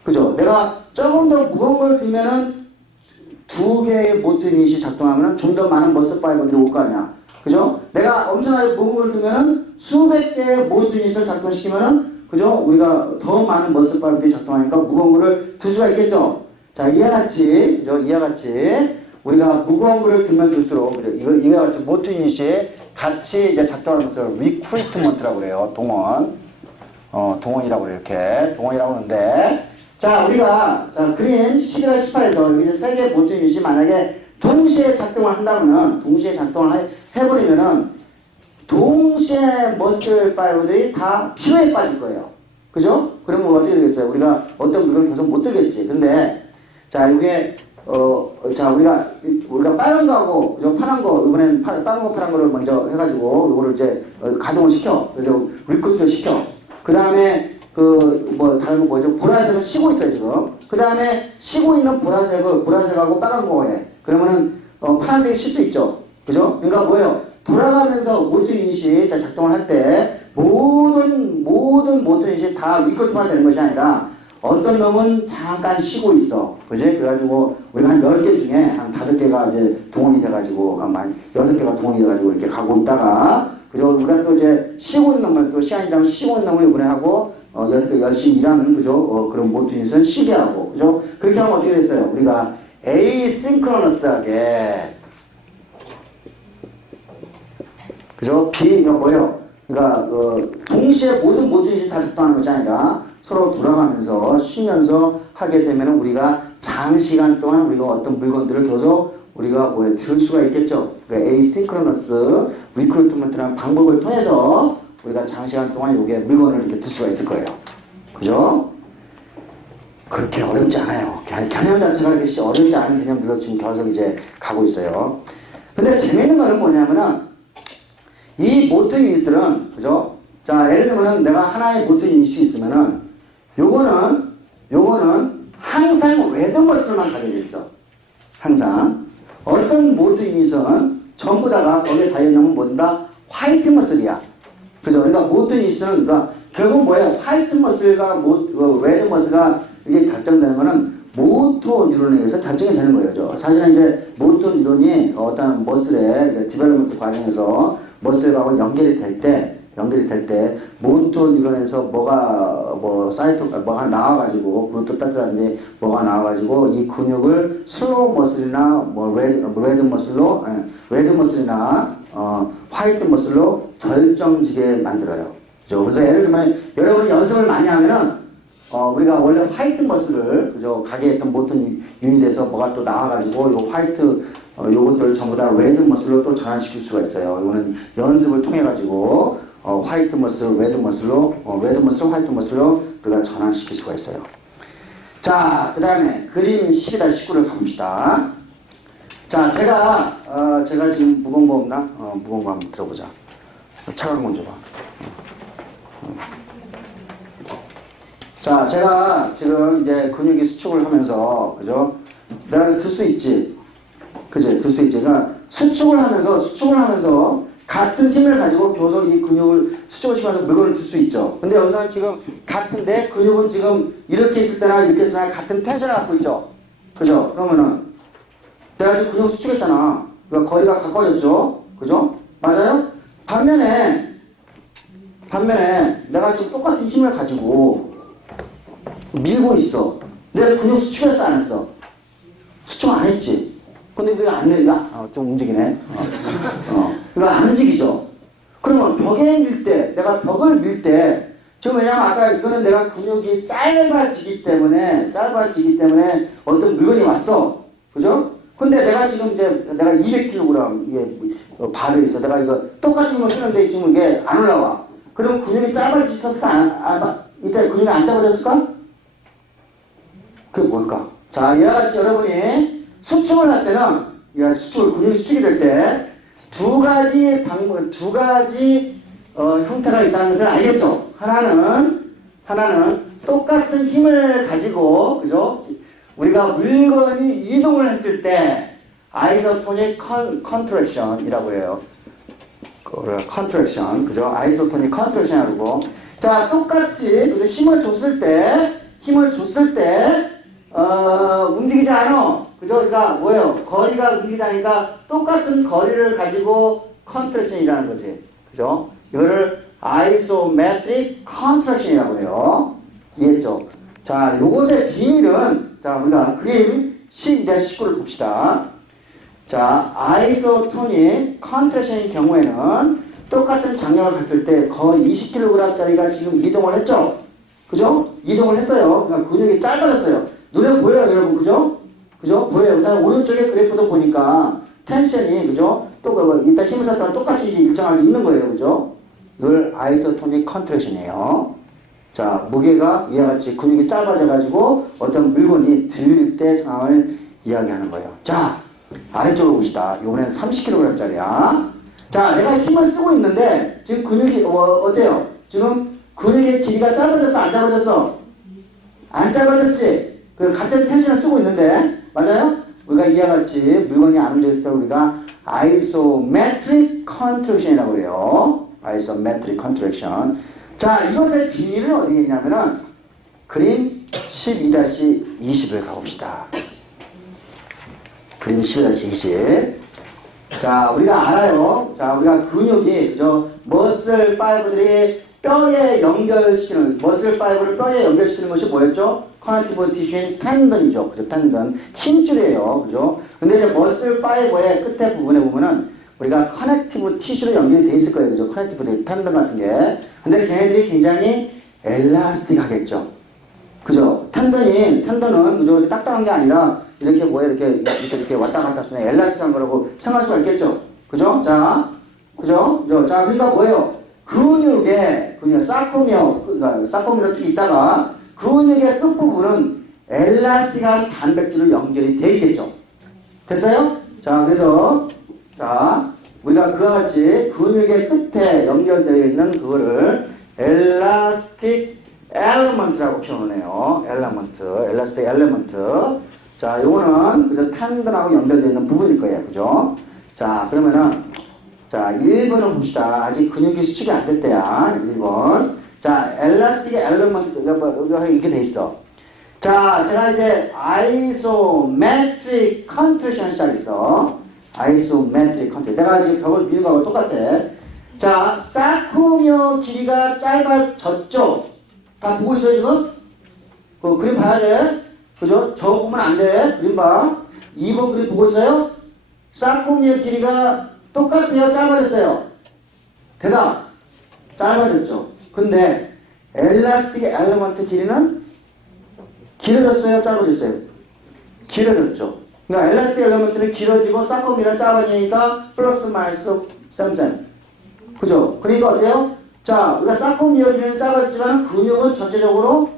그죠? 내가 조금 더 무거운 걸 들면은 2개의 모터 유닛이 작동하면은 좀 더 많은 머슬 파이버들이 올 거 아니야. 그죠? 내가 엄청나게 무거운 걸 들면은 수백 개의 모터 유닛을 작동시키면은, 그죠? 우리가 더 많은 머슬 파이버들이 작동하니까 무거운 거를 들 수가 있겠죠. 자, 이와 같이, 우리가 무거운 거를 들면 들수록, 그죠? 이와 같이 모터 유닛이 같이 이제 작동하는 것을 리크루트먼트라고 그래요. 동원이라고 이렇게 동원이라고 하는데, 자, 우리가 그림 12-18에서 여기 3개의 모터 유닛이 만약에 동시에 작동을 한다면은, 동시에 작동을 해버리면은 동시에 머슬 파이버들이 다 피로에 빠질 거예요. 그죠? 그러면 어떻게 되겠어요? 우리가 어떤 물건을 계속 못 들겠지. 근데 자, 이게 우리가 빨간 거하고 파란 거, 이번엔 빨간 거 파란 거를 먼저 해가지고 이거를 이제 가동을 시켜. 그래서 리크루트 시켜. 그 다음에 다른 거 뭐죠? 보라색을 쉬고 있어요, 지금. 그 다음에 쉬고 있는 보라색하고 빨간 거 해. 그러면은, 파란색이 쉴 수 있죠. 그죠? 그러니까 뭐예요? 돌아가면서 모터 유닛이 작동을 할 때, 모든 모터 유닛이 다 리크루트만 되는 것이 아니라, 어떤 놈은 잠깐 쉬고 있어. 그지? 그래가지고, 우리가 한 10개 중에 한 5개가 이제 동원이 돼가지고, 한 6개가 동원이 돼가지고 이렇게 가고 있다가, 그죠? 우리가 또 이제 쉬고 있는 놈을 또 시간이 지나면 쉬고 있는 놈을 이번에 하고, 이렇게 열심히 일하는, 그죠? 그런 모터 유닛은 쉬게 하고, 그죠? 그렇게 하면 어떻게 됐어요? 우리가 에이싱크로너스하게, 그죠? 이거 뭐예요? 그러니까 동시에 모든 일이 다 작동하는 것이 아니라 서로 돌아가면서 쉬면서 하게 되면 우리가 장시간 동안 우리가 어떤 물건들을 계속 우리가 들 수가 있겠죠. 그러니까 에이싱크로너스 리크루트먼트라는 방법을 통해서 우리가 장시간 동안 요게 물건을 이렇게 들 수가 있을 거예요. 그죠? 그렇게 어렵지 않아요. 개념 자체가 이렇게 어렵지 않은 개념들로 지금 계속 이제 가고 있어요. 근데 재미있는 거는 뭐냐면은 이 모터 유닛들은, 그죠? 자, 예를 들면 내가 하나의 모터 유닛이 있으면은 요거는 항상 레드머슬만 가지고 있어. 항상. 어떤 모터 유닛은 전부 다가 거기에 달려있는 뭔다? 화이트 머슬이야. 그죠? 그러니까 모터 유닛은, 그러니까 결국 뭐예요? 화이트 머슬과 레드 머슬가 이게 결정되는 거는 모터 뉴런에 의해서 결정이 되는 거예요. 사실은 이제 모터 뉴런이 어떤 머슬의 디벨롭먼트 과정에서 머슬하고 연결이 될 때 모터 뉴런에서 뭐가 나와가지고 그루트 팩터라든지 뭐가 나와가지고 이 근육을 슬로우 머슬이나 레드 머슬이나 화이트 머슬로 결정지게 만들어요. 그래서 예를 들면 여러분이 연습을 많이 하면은 우리가 원래 화이트 머슬을 그죠 가게 했던 모터 유닛에서 뭐가 또 나와가지고 요 화이트 요것들 전부 다 레드 머슬로 또 전환시킬 수가 있어요. 이거는 연습을 통해 가지고 화이트 머슬, 레드 머슬로 레드 머슬, 화이트 머슬로 우리가 전환시킬 수가 있어요. 자, 그 다음에 그림 12-19를 가봅시다. 자, 제가 지금 무거운 거 없나? 무거운 거 한번 들어보자. 차가운 건 줘봐. 자, 제가 지금 이제 근육이 수축을 하면서, 그죠? 내가 들 수 있지? 그지? 들 수 있지? 그러니까 수축을 하면서 같은 힘을 가지고 계속 이 근육을 수축을 시키면서 물건을 들 수 있죠. 근데 여기서는 지금 같은데 근육은 지금 이렇게 있을 때나 이렇게 있을 때나 같은 텐션을 갖고 있죠. 그죠? 그러면은 내가 지금 근육을 수축했잖아. 그러니까 거리가 가까워졌죠. 그죠? 맞아요? 반면에 내가 지금 똑같은 힘을 가지고 밀고 있어. 내가 근육 수축했어, 안 했어? 수축 안 했지? 근데 왜 안 내려? 좀 움직이네. 이거 안 움직이죠? 그러면 내가 벽을 밀 때, 지금 왜냐면 아까 이거는 내가 근육이 짧아지기 때문에 어떤 물건이 왔어. 그죠? 근데 내가 지금 내가 200kg 이게 발을 있어. 내가 이거 똑같은 거 쓰는데 지금 이게 안 올라와. 그럼 근육이 짧아졌을까? 이때 근육이 안 짧아졌을까? 그게 뭘까? 자, 이와 같이 여러분이 수축을 할 때는, 근육이 수축이 될 때, 두 가지 형태가 있다는 것을 알겠죠? 하나는 똑같은 힘을 가지고, 그죠? 우리가 물건이 이동을 했을 때, 아이소토닉 컨트랙션이라고 해요. 컨트랙션, 그죠? 아이소토닉 컨트랙션이라고. 자, 똑같이, 그죠? 힘을 줬을 때, 움직이지 않아. 그죠? 그러니까 뭐예요? 거리가 움직이지 않으니까 똑같은 거리를 가지고 컨트랙션이라는 거지. 그죠? 이거를 아이소메트릭 컨트랙션이라고 해요. 이해했죠? 자, 요것의 비밀은, 자, 우리가 그림 12-19를 봅시다. 자, 아이소토닉 컨트랙션의 경우에는 똑같은 장력을 갔을 때 거의 20kg짜리가 지금 이동을 했죠? 그죠? 이동을 했어요. 그러니까 근육이 짧아졌어요. 눈에 보여요, 여러분. 그죠? 보여요. 그다음에 오른쪽에 그래프도 보니까 텐션이, 그죠? 또 이따 힘을 샀다면 똑같이 일정하게 있는 거예요. 그죠? 이걸 아이소토닉 컨트랙션이에요. 자, 무게가 이와 같이 근육이 짧아져가지고 어떤 물건이 들릴 때 상황을 이야기하는 거예요. 자, 아래쪽으로 봅시다. 이번엔 30kg짜리야. 자, 내가 힘을 쓰고 있는데 지금 근육이 어때요? 지금 근육의 길이가 짧아졌어, 안 짧아졌어? 안 짧아졌지? 그 같은 텐션을 쓰고 있는데, 맞아요? 우리가 이와 같이 물건이 안 움직였을 때 우리가 아이소메트릭 컨트랙션이라고 해요. 아이소메트릭 컨트랙션. 자, 이것의 비밀은 어디에 있냐면은 그림 12-20을 가봅시다. 그림 12-20. 자, 우리가 알아요. 자, 우리가 근육이, 그죠? 머슬 파이브들이 뼈에 연결시키는, 머슬 파이브를 뼈에 연결시키는 것이 뭐였죠? 커넥티브 티슈인 텐던이죠. 그죠? 텐던. 힘줄이에요. 그죠? 근데 이제 머슬 파이버의 끝에 부분에 보면은 우리가 커넥티브 티슈로 연결이 돼 있을 거예요. 그죠? 커넥티브 텐던 같은 게. 근데 걔네들이 굉장히 엘라스틱하겠죠. 그죠? 텐던은 그죠? 이렇게 딱딱한 게 아니라 이렇게 뭐야 이렇게 왔다 갔다 쓰는 엘라스틱한 거라고 생각할 수가 있겠죠. 그죠? 자, 그죠? 자, 그러니까 뭐예요? 근육에 사코미어 쭉 있다가 근육의 끝부분은 엘라스틱한 단백질로 연결이 돼 있겠죠. 됐어요? 자, 그래서 자, 우리가 그와 같이 근육의 끝에 연결되어 있는 그거를 엘라스틱 엘리먼트라고 표현을 해요. 엘라스틱 엘리먼트. 자, 요거는 그저 텐던하고 연결되어 있는 부분일 거예요. 그죠? 자, 그러면은 자, 1번을 봅시다. 아직 근육이 수축이 안 될 때야. 1번. 자, 엘라스틱 엘리먼트가 이렇게 돼 있어. 자, 제가 이제 아이소메트릭 컨트랙션 시작했어. 아이소메트릭 컨트랙션. 내가 지금 벽을 미는 거하고 똑같아. 자, 사코미어 길이가 짧아졌죠? 다 보고 있어요, 지금? 그 그림 봐야 돼. 그죠? 저 보면 안 돼. 그림 봐. 2번 그림 보고 있어요? 사코미어 길이가 똑같아요? 짧아졌어요? 대답. 짧아졌죠. 근데 엘라스틱 엘리먼트 길이는 길어졌어요? 짧아졌어요? 길어졌죠. 그러니까 엘라스틱 엘리먼트는 길어지고 사코미어는 짧아지니까 플러스 마이너스 쌤쌤. 그죠? 그러니까 어때요? 자, 우리가 사코미어 길이는 짧아졌지만 근육은 전체적으로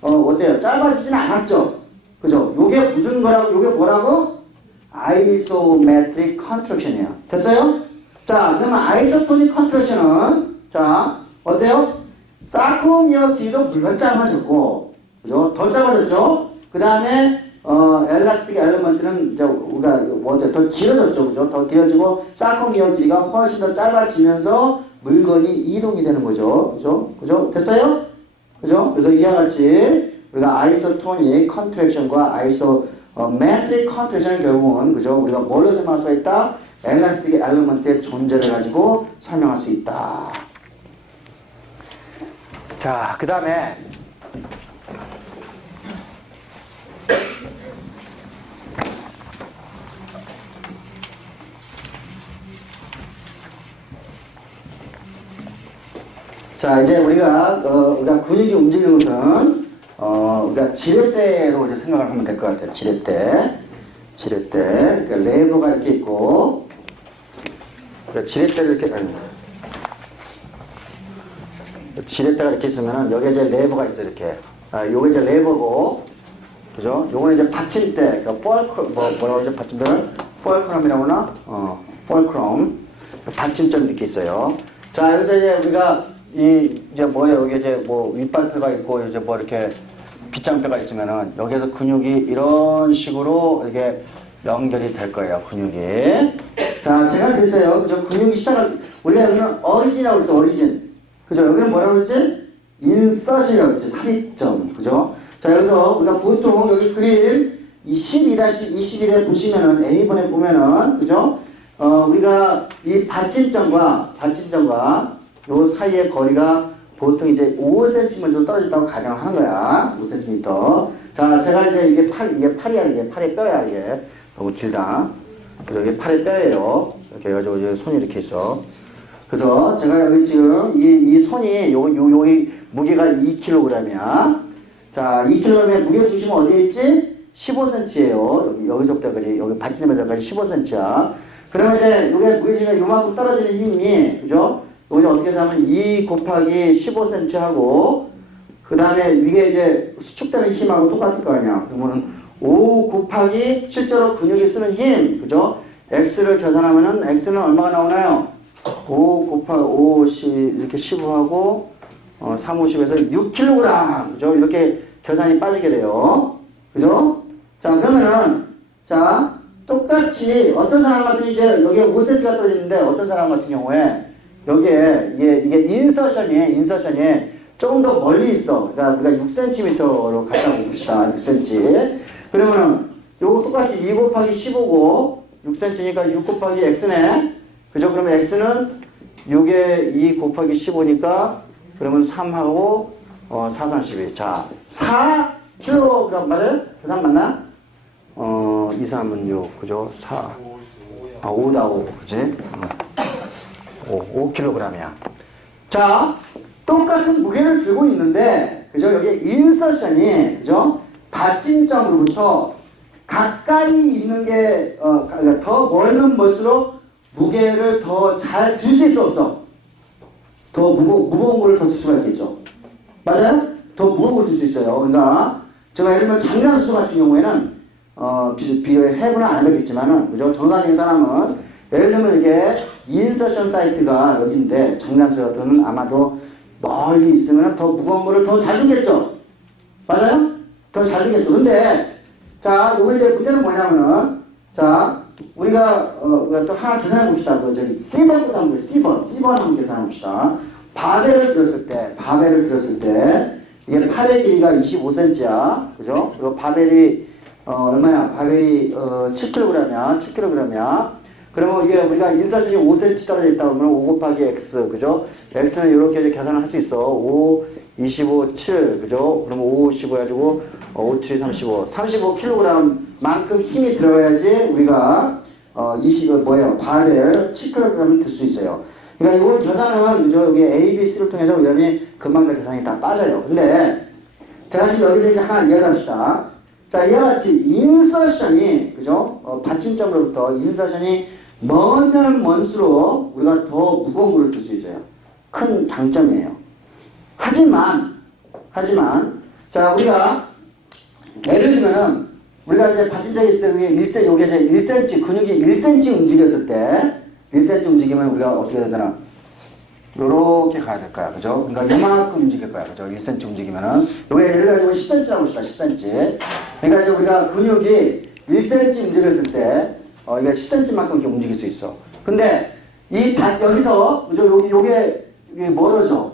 어때요? 짧아지진 않았죠. 그죠? 요게 무슨 거라고? 요게 뭐라고? 아이소메트릭 컨트랙션이야. 됐어요? 자, 그러면 아이소토닉 컨트랙션은 자, 어때요? 사코미어 길이도 물론 짧아졌고, 그죠? 더 짧아졌죠? 그 다음에 엘라스틱 엘리먼트는 이제 우리가 더 길어졌죠. 그죠? 더 길어지고 사코미어 길이가 훨씬 더 짧아지면서 물건이 이동이 되는 거죠. 그죠? 그죠? 됐어요? 그죠? 그래서 이와 같이 우리가 아이소토닉 컨트랙션과 아이소메트릭 컨트랙션은 결국은 그죠? 우리가 뭘로 설명할 수가 있다? 엘라스틱 엘리먼트의 존재를 가지고 설명할 수 있다. 자, 그 다음에 자, 이제 우리가 근육이 움직이는 것은 우리가 지렛대로 이제 생각을 하면 될 것 같아요. 지렛대. 그러니까 레버가 이렇게 있고, 그러니까 지렛대를 이렇게 지렛대가 이렇게 있으면 여기 이제 레버가 있어 요 이렇게. 요게 이제 레버고, 그죠? 요거는 이제 받침대, 그러니까 뭐라고 그러죠? 받침대는 폴크럼이라고 하나? 폴크럼. 받침점 이렇게 있어요. 자, 여기서 이제 우리가 이제 뭐예요? 여기 이제 뭐 윗발뼈가 있고 이제 뭐 이렇게 빗장뼈가 있으면은 여기에서 근육이 이런 식으로 이게 연결이 될 거예요. 근육이. 자, 제가 그랬어요. 그죠? 근육이 우리가 여기는 어리진이라고 그랬죠. 어리진. 그죠? 여기는 뭐라고 그랬지? 인서션이라고 그랬지. 삽입점. 그죠? 자, 여기서 우리가 보통 여기 그림 이 12-21에 보시면은 A번에 보면은 그죠? 우리가 이 받침점과 요 사이의 거리가 보통 이제 5cm 정도 떨어졌다고 가정을 하는 거야. 5cm. 자, 제가 이제 이게 팔이야. 이게 팔의 뼈야. 이게 너무 길다. 그래서 이게 팔의 뼈예요. 이렇게 해가지고 이제 손이 이렇게 있어. 그래서 제가 여기 지금 이 손이 여기 무게가 2kg이야. 자, 2kg의 무게 중심은 어디에 있지? 15cm예요. 여기서부터 여기 받침점에서까지 15cm야. 그러면 이제 이게 무게중심이 요만큼 떨어지는 힘이 그죠? 여기서 어떻게 하면 2 곱하기 15cm 하고 그 다음에 이게 이제 수축되는 힘하고 똑같을 거 아니야. 그러면은 5 곱하기 실제로 근육이 쓰는 힘, 그죠? x를 계산하면은 x는 얼마가 나오나요? 5 곱하기 5 이렇게 15하고 3, 50에서 6kg, 그죠? 이렇게 계산이 빠지게 돼요. 그죠? 자, 그러면은 자 똑같이 어떤 사람 같은 이제 여기에 5cm가 떨어지는데 어떤 사람 같은 경우에 여기에 이게 인서션이 조금 더 멀리 있어. 그러니까 우리가 6cm로 갖다 봅시다. 6cm. 그러면은 요거 똑같이 2 곱하기 15고 6cm니까 6 곱하기 x네. 그죠? 그러면 x는 6에 2 곱하기 15니까 그러면 3하고 4, 3, 12. 자, 4kg 맞아요? 계산 맞나? 2, 3은 6. 그죠? 4. 5다 5, 그지? 5kg이야. 자, 똑같은 무게를 들고 있는데, 그죠? 여기 인서션이, 그죠? 받침점으로부터 가까이 있는 게, 그러니까 더 멀면 멀수록 무게를 더 잘 들 수 있어, 없어? 더 무거운 거를 더 들 수가 있겠죠. 맞아요? 더 무거운 걸 들 수 있어요. 그러니까, 제가 예를 들면 장난수 같은 경우에는, 해부는 안 하겠지만은, 그죠? 정상적인 사람은, 예를 들면 이게 인서션 사이트가 여기인데, 장난수 같은 경우는 아마도 멀리 있으면 더 무거운 거를 더 잘 들겠죠? 맞아요? 더 잘 들겠죠? 근데, 자, 요거 이제 문제는 뭐냐면은, 자, 우리가 또 하나 계산해 봅시다. 그 저기 C번부터 한번 C번 한번 계산해 봅시다. 바벨을 들었을 때 이게 팔의 길이가 25cm야, 그죠? 그리고 바벨이 얼마야? 바벨이 7kg이야. 그러면 이게 우리가 인사선이 5cm 떨어져 있다 그러면 5 곱하기 x, 그죠? x는 이렇게 이제 계산을 할 수 있어. 5, 25, 7, 그죠? 그러면 5, 15 해가지고 5, 7, 35. 35kg만큼 힘이 들어야지 우리가 바벨 7kg을 들 수 있어요. 그러니까 이걸 계산은, 그죠? 여기 A, B, C를 통해서 여러분이 금방 다 계산이 다 빠져요. 근데 제가 지금 여기서 이제 하나 이야기합시다. 자, 이와 같이 인서션이, 그죠? 받침점으로부터 인서션이 멀면 멀수록 우리가 더 무거운 거를 들 수 있어요. 큰 장점이에요. 하지만, 자, 우리가, 예를 들면은, 우리가 이제 받침자에 있을 때, 요게 이제 1cm, 근육이 1cm 움직였을 때, 1cm 움직이면 우리가 어떻게 해야 되나? 요렇게 가야 될 거야. 그죠? 그러니까 요만큼 움직일 거야. 그죠? 1cm 움직이면은. 요게 예를 들어 10cm라고 봅시다. 10cm. 그러니까 이제 우리가 근육이 1cm 움직였을 때, 이게 10cm만큼 이렇게 움직일 수 있어. 근데, 여기서, 그죠? 요게 멀어져.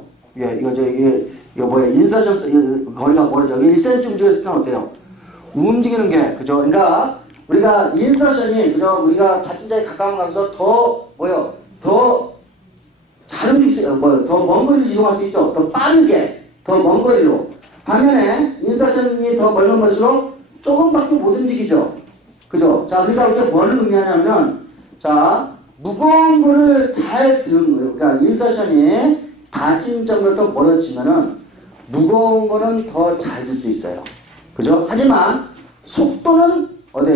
인서션, 거리가 멀어져. 1cm 움직였을 때는 어때요? 움직이는 게, 그죠? 그러니까, 우리가 인서션이, 그죠? 우리가 받침자에 가까운 가면서 더 잘 움직일 수 있어요. 더 먼 거리를 이동할 수 있죠. 더 빠르게, 더 먼 거리로. 반면에 인서션이 더 멀면 멀수록 조금밖에 못 움직이죠. 그죠? 자, 그러니까 우리가 뭘 의미하냐면, 자, 무거운 거를 잘 드는 거예요. 그러니까 인서션이 받침점으로부터 멀어지면은 무거운 거는 더 잘 들 수 있어요. 그죠? 하지만 속도는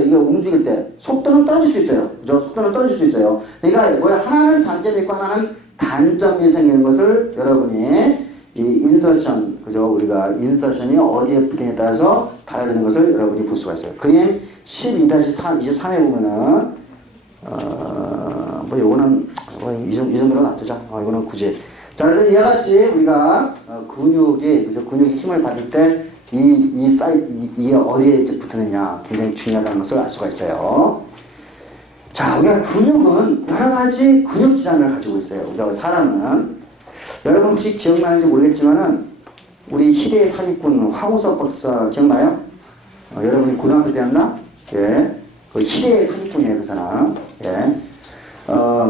이게 움직일 때 속도는 떨어질 수 있어요. 그죠? 속도는 떨어질 수 있어요. 그러니까 하나는 장점이 있고 하나는 단점이 생기는 것을 여러분이 이 인서션, 그죠? 우리가 인서션이 어디에 붙느냐에 따라서 달라지는 것을 여러분이 볼 수가 있어요. 그림 12-23에 보면은 요거는 이 정도로 놔두자. 이거는 굳이. 자, 그래서 이와 같이 우리가 근육이 힘을 받을 때 이게 어디에 이제 붙느냐 굉장히 중요하다는 것을 알 수가 있어요. 자, 우리가 근육은 여러 가지 근육 질환을 가지고 있어요. 우리가 사람은 여러분 혹시 기억나는지 모르겠지만은 우리 희대의 사기꾼 황우석 박사 기억나요? 여러분이 고등학교 때였나? 예, 그 희대의 사기꾼이에요, 그 사람. 예.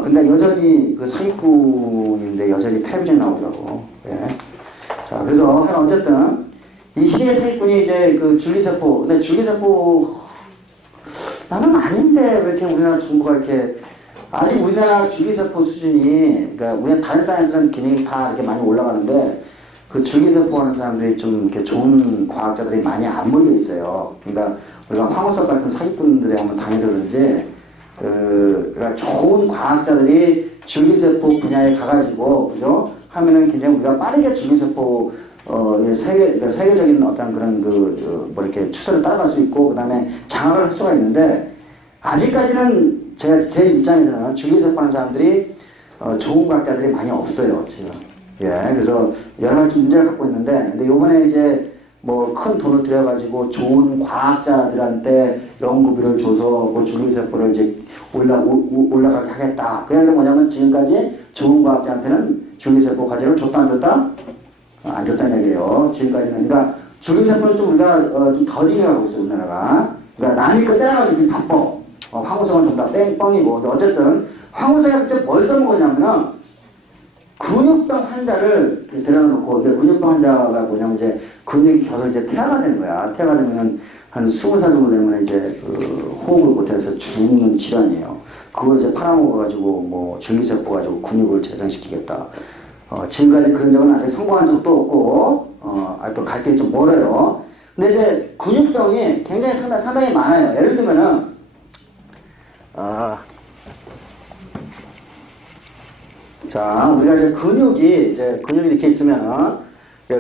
근데 여전히 그 사기꾼인데 여전히 텔레비전에 나오더라고. 예. 자, 그래서 어쨌든 이 희대의 사기꾼이 이제 그 줄기세포, 근데 줄기세포 나는 아닌데 왜 이렇게 우리나라 정부가 이렇게 아직 우리나라 줄기세포 수준이, 그러니까 우리나라 다른 사이언스는 기능이 다 이렇게 많이 올라가는데 그 줄기세포 하는 사람들이 좀 이렇게 좋은 과학자들이 많이 안 몰려 있어요. 그러니까 우리가 황우석 같은 사기꾼들이 한번 당해서 그런지 그러니까 좋은 과학자들이 줄기세포 분야에 가가지고, 그죠? 하면은 굉장히 우리가 빠르게 줄기세포, 그러니까 세계적인 어떤 그런 이렇게 추세를 따라갈 수 있고, 그 다음에 장악을 할 수가 있는데, 아직까지는 제 입장에서는 줄기세포 하는 사람들이, 좋은 과학자들이 많이 없어요, 지금. 예, 그래서 여러 가지 문제를 갖고 있는데, 근데 요번에 이제 큰 돈을 들여가지고 좋은 과학자들한테 연구비를 줘서 줄기세포를 이제 올라가게 하겠다. 그 얘기는 뭐냐면 지금까지 좋은 과학자한테는 줄기세포 과제를 줬다 안 줬다? 안 줬다는 얘기예요. 지금까지는. 그러니까 줄기세포는 좀 우리가 좀 더디하고 있어요, 우리나라가. 그러니까 남이 거 따라가기 지금 바빠. 황우성은 좀 다 뻥이고. 근데 어쨌든 황우성이 그때 뭘 써먹었냐면은 근육병 환자를 데려놓고, 근육병 환자가 뭐냐면 이제 근육이 겨서 이제 퇴화가 되는 거야. 퇴화가 되면은 한 20살 정도 되면 이제 호흡을 못해서 죽는 질환이에요. 그걸 이제 팔아먹어가지고 뭐 줄기세포 가지고 근육을 재생시키겠다. 지금까지 그런 적은 아직 성공한 적도 없고, 아직도 갈 길이 좀 멀어요. 근데 이제 근육병이 굉장히 상당히 많아요. 예를 들면은, 자, 우리가 이제 근육이 이렇게 있으면은,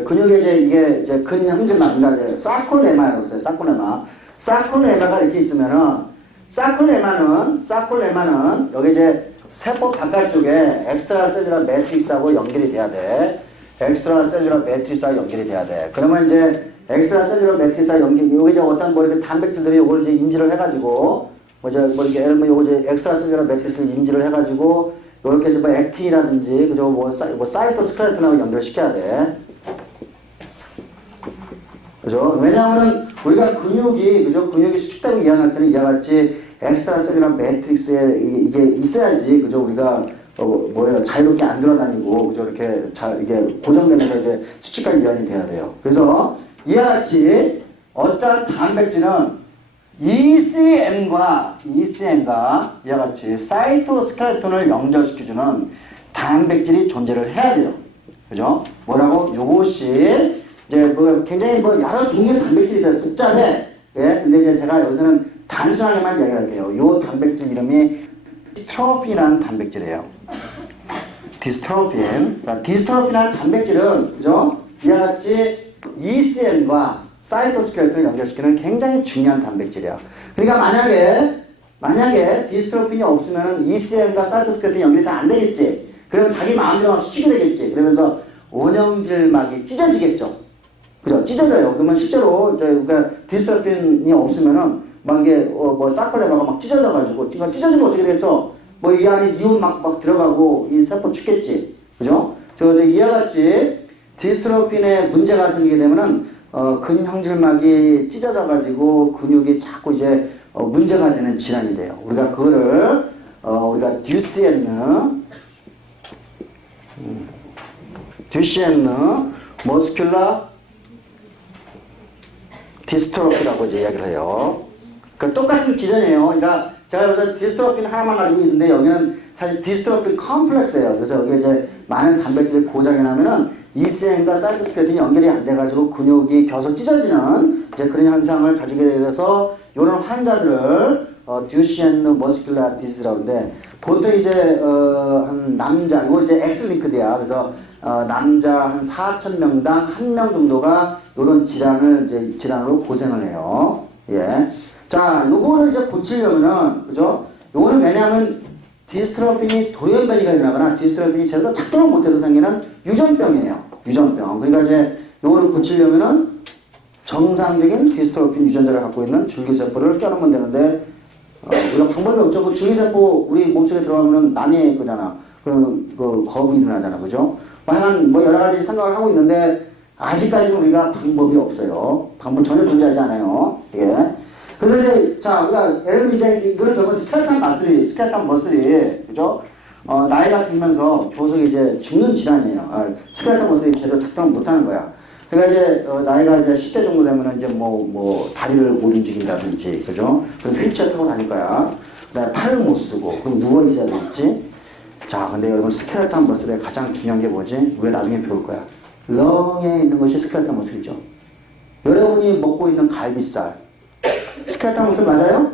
근육에 이게 근형질만, 그러니까 이제 사콜레마라고 써요. 사콜레마가 이렇게 있으면은, 사콜레마는 여기 이제 세포 바깥쪽에 엑스트라셀룰러 매트릭스하고 연결이 돼야 돼. 엑스트라셀룰러 매트릭스하고 연결이 돼야 돼. 그러면 이제 엑스트라셀룰러 매트릭스하고 여기 이제 어떤 뭐 이렇게 단백질들이 요걸 이제 인지를 해가지고, 이렇게 예를 들면 요거 이제 엑스트라셀룰러 매트릭스를 인지를 해가지고, 요렇게 이제 뭐 액틴이라든지, 그죠? 뭐 사이토스켈레톤하고 연결시켜야 돼. 그죠? 왜냐하면 우리가 근육이 수축되고 이완할 때는 이와 같이 엑스트라셀룰러 매트릭스에 이게 있어야지, 그죠? 우리가 자유롭게 안 돌아다니고, 그죠? 이렇게 이게 고정되면서 이제 수축까지 이완이 돼야 돼요. 그래서 이와 같이 어떤 단백질은 ECM과 이와 같이 사이토스켈레톤을 연결시켜주는 단백질이 존재를 해야 돼요. 그죠? 뭐라고? 요것이 이제 굉장히 여러 종류의 단백질이 있어요. 복잡해. 예? 근데 이제 제가 여기서는 단순하게만 이야기할게요. 요 단백질 이름이 디스트로핀이라는 단백질이에요. 디스트로핀이라는 단백질은, 그죠? 이와 같이 ECM과 사이토스켈레톤을 연결시키는 굉장히 중요한 단백질이야. 그러니까 만약에 디스트로핀이 없으면 ECM과 사이토스켈레톤이 연결이 잘 안 되겠지. 그러면 자기 마음대로 수축이 되겠지. 그러면서 원형질막이 찢어지겠죠. 그죠? 찢어져요. 그러면 실제로 그러니까 디스트로핀이 없으면은 막 이게 사콜레마가 막 찢어져가지고, 그러니까 찢어지면 어떻게 돼서 이 안에 이온 막 들어가고 이 세포 죽겠지. 그죠? 그래서 이와 같이 디스트로핀에 문제가 생기게 되면은 근형질막이 찢어져가지고 근육이 자꾸 이제 문제가 되는 질환이 돼요. 우리가 그거를 우리가 듀시엔느 머스큘러 디스트로피라고 이제 이야기를 해요. 그 똑같은 기전이에요. 그러니까 제가 여기서 디스트로핀 하나만 가지고 있는데 여기는 사실 디스트로핀 컴플렉스예요. 그래서 여기 이제 많은 단백질이 고장이 나면은 ECM과 사이토스켈레톤이 연결이 안 돼가지고 근육이 계속 찢어지는 이제 그런 현상을 가지게 되어서 이런 환자들을 듀시엔느 머스큘러 디지라고 하는데, 보통 이제 한 남자, 이거 이제 엑스링크드야. 그래서 남자 한 4,000명당 1명 정도가 이런 질환으로 고생을 해요. 예. 자, 요거를 이제 고치려면은, 그죠? 요거는 왜냐하면 디스트로핀이 돌연변이가 일어나거나 디스트로핀이 제대로 작동을 못해서 생기는 유전병이에요. 유전병. 그러니까 이제 요거를 고치려면은 정상적인 디스트로핀 유전자를 갖고 있는 줄기세포를 껴놓으면 되는데, 우리가 방법이 없죠. 그 줄기세포 우리 몸속에 들어가면은 남의 거잖아. 그 거부 일어나잖아. 그죠? 하여간 여러 가지 생각을 하고 있는데, 아직까지는 우리가 방법이 없어요. 방법 전혀 존재하지 않아요. 예. 그래서 이제, 자, 우리가 예를 들면 이제 이거를 결국 스켈레톤 머슬이, 그죠? 나이가 들면서 계속 이제 죽는 질환이에요. 스켈레톤 머슬이 제대로 작동을 못하는 거야. 그러니까 이제, 나이가 이제 10대 정도 되면은 이제 다리를 못 움직인다든지, 그죠? 그럼 휠체어 타고 다닐 거야. 그 다음에 팔을 못 쓰고, 그럼 누워있어야 되겠지? 자, 근데 여러분, 스켈레톤 머슬의 가장 중요한 게 뭐지? 우리가 나중에 배울 거야. 렁에 있는 것이 스켈레톤 머슬이죠. 여러분이 먹고 있는 갈비살, 스켈레톤 머슬 맞아요?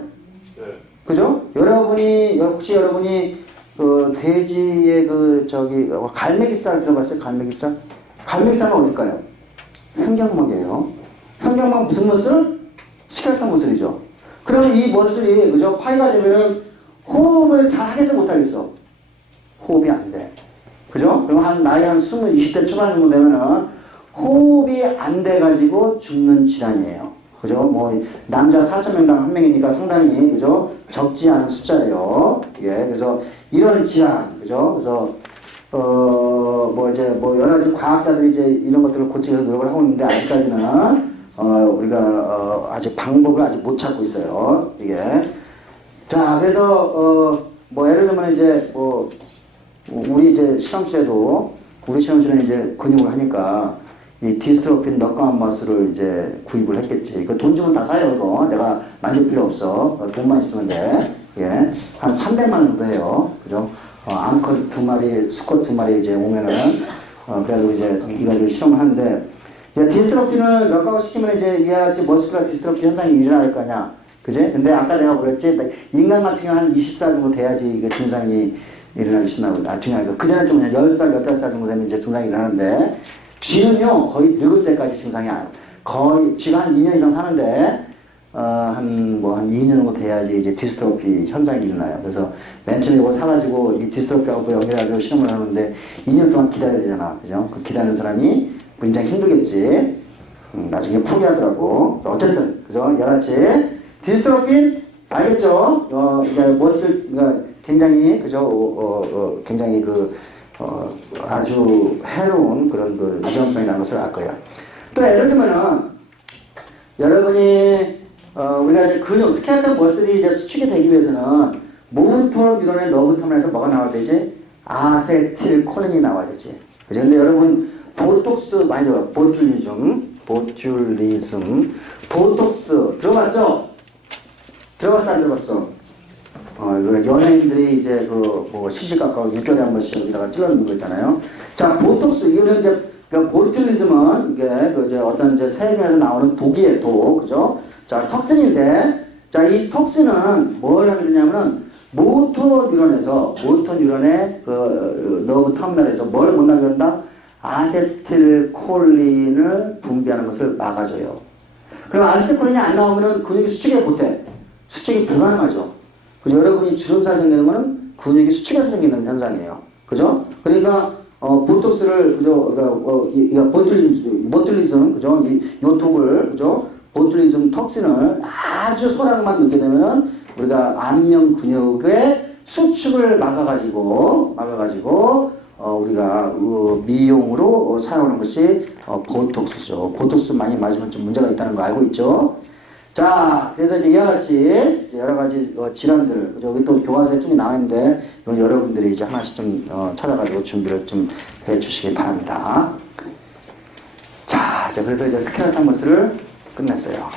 네. 그죠? 혹시 여러분이 그 돼지의 갈매기살 들어봤어요? 갈매기살? 갈매기살은 어딜까요? 횡격막이에요. 횡격막 무슨 머슬? 스켈레톤 머슬이죠. 그러면 이 머슬이, 그죠? 파이가 되면은 호흡을 잘 하겠어, 못 하겠어? 호흡이 안 돼. 그죠? 그럼 나이 한 20대 초반 정도 되면은 호흡이 안 돼가지고 죽는 질환이에요. 그죠? 남자 4,000명당 1명이니까 상당히, 그죠? 적지 않은 숫자예요. 예, 그래서 이런 질환, 그죠? 그래서, 여러 가지 과학자들이 이제 이런 것들을 고치기 위해서 노력을 하고 있는데, 아직까지는, 우리가, 아직 방법을 아직 못 찾고 있어요. 이게. 자, 그래서, 예를 들면 이제, 우리 이제 우리 실험실은 이제 근육을 하니까, 이 디스트로핀 넛강한 머슬을 이제 구입을 했겠지. 이거 돈 주면 다 사요, 이거. 내가 만질 필요 없어. 돈만 있으면 돼. 예, 한 300만 원 정도 해요. 그죠? 암컷 2마리, 수컷 2마리 이제 오면은, 그래가지고 이제 이가지고 실험을 하는데, 야, 디스트로피를 몇 가지 시키면 이제 이와 같이 머스큘러 디스트로피 현상이 일어날 거 아니야. 그지? 근데 아까 내가 그랬지, 인간 같은 경우는 한 20살 정도 돼야지 그 증상이 일어나기 시작하고, 증상이, 그 전에 좀 그냥 10살, 15살 정도 되면 이제 증상이 일어나는데, 쥐는요, 거의 늙을 때까지 증상이 거의, 쥐가 한 2년 이상 사는데, 한 2년 정도 돼야지 이제 디스트로피 현상이 일어나요. 그래서 맨 처음에 이걸 사가지고 이 디스트로피하고 연결해가지고 실험을 하는데 2년 동안 기다려야 되잖아. 그죠? 그 기다리는 사람이 굉장히 힘들겠지. 나중에 포기하더라고. 어쨌든, 그죠? 여러가지. 디스트로핀, 알겠죠? 그러니까 굉장히, 그죠? 굉장히 아주 해로운 그런 유전병이라는 것을 알 거예요. 또 예를 들면은, 여러분이, 우리가 이제 근육, 스켈레톤 머슬이 이제 수축이 되기 위해서는 모터 뉴런의 너브 터널에서 뭐가 나와야 되지? 아세틸콜린이 나와야 되지. 그죠? 근데 여러분, 보톡스 많이 들어요. 보툴리즘, 보톡스 들어봤죠? 들어봤어, 안 들어봤어? 연예인들이 이제 시시각각 6개월에 한 번씩 여기다가 찔러놓는 거 있잖아요. 자, 보톡스, 이거는 이제, 보툴리즘은 이게 이제 어떤 이제 세균에서 나오는 독이에요, 독. 그죠? 자, 톡신인데, 자, 이 톡신은 뭘 하게 되냐면은, 모터 뉴런의 너브 터미널에서 뭘 못 나게 한다? 아세틸콜린을 분비하는 것을 막아줘요. 그럼 아세틸콜린이 안 나오면은 근육이 수축이 못해. 수축이 불가능하죠. 그죠? 여러분이 주름살 생기는 거는 근육이 수축해서 생기는 현상이에요. 그죠? 그러니까, 보톡스를, 그죠? 보툴리즘, 그죠? 요 독을, 그죠? 보툴리즘 톡신을 아주 소량만 넣게 되면은 우리가 안면 근육의 수축을 막아가지고, 우리가 미용으로 사용하는 것이 보톡스죠. 보톡스 많이 맞으면 좀 문제가 있다는 거 알고 있죠? 자, 그래서 이제 이와 같이 여러 가지 질환들, 여기 또 교과서에 쭉 나와 있는데, 이건 여러분들이 이제 하나씩 좀 찾아가지고 준비를 좀 해 주시기 바랍니다. 자, 그래서 이제 스켈레톤 머슬을 끝냈어요.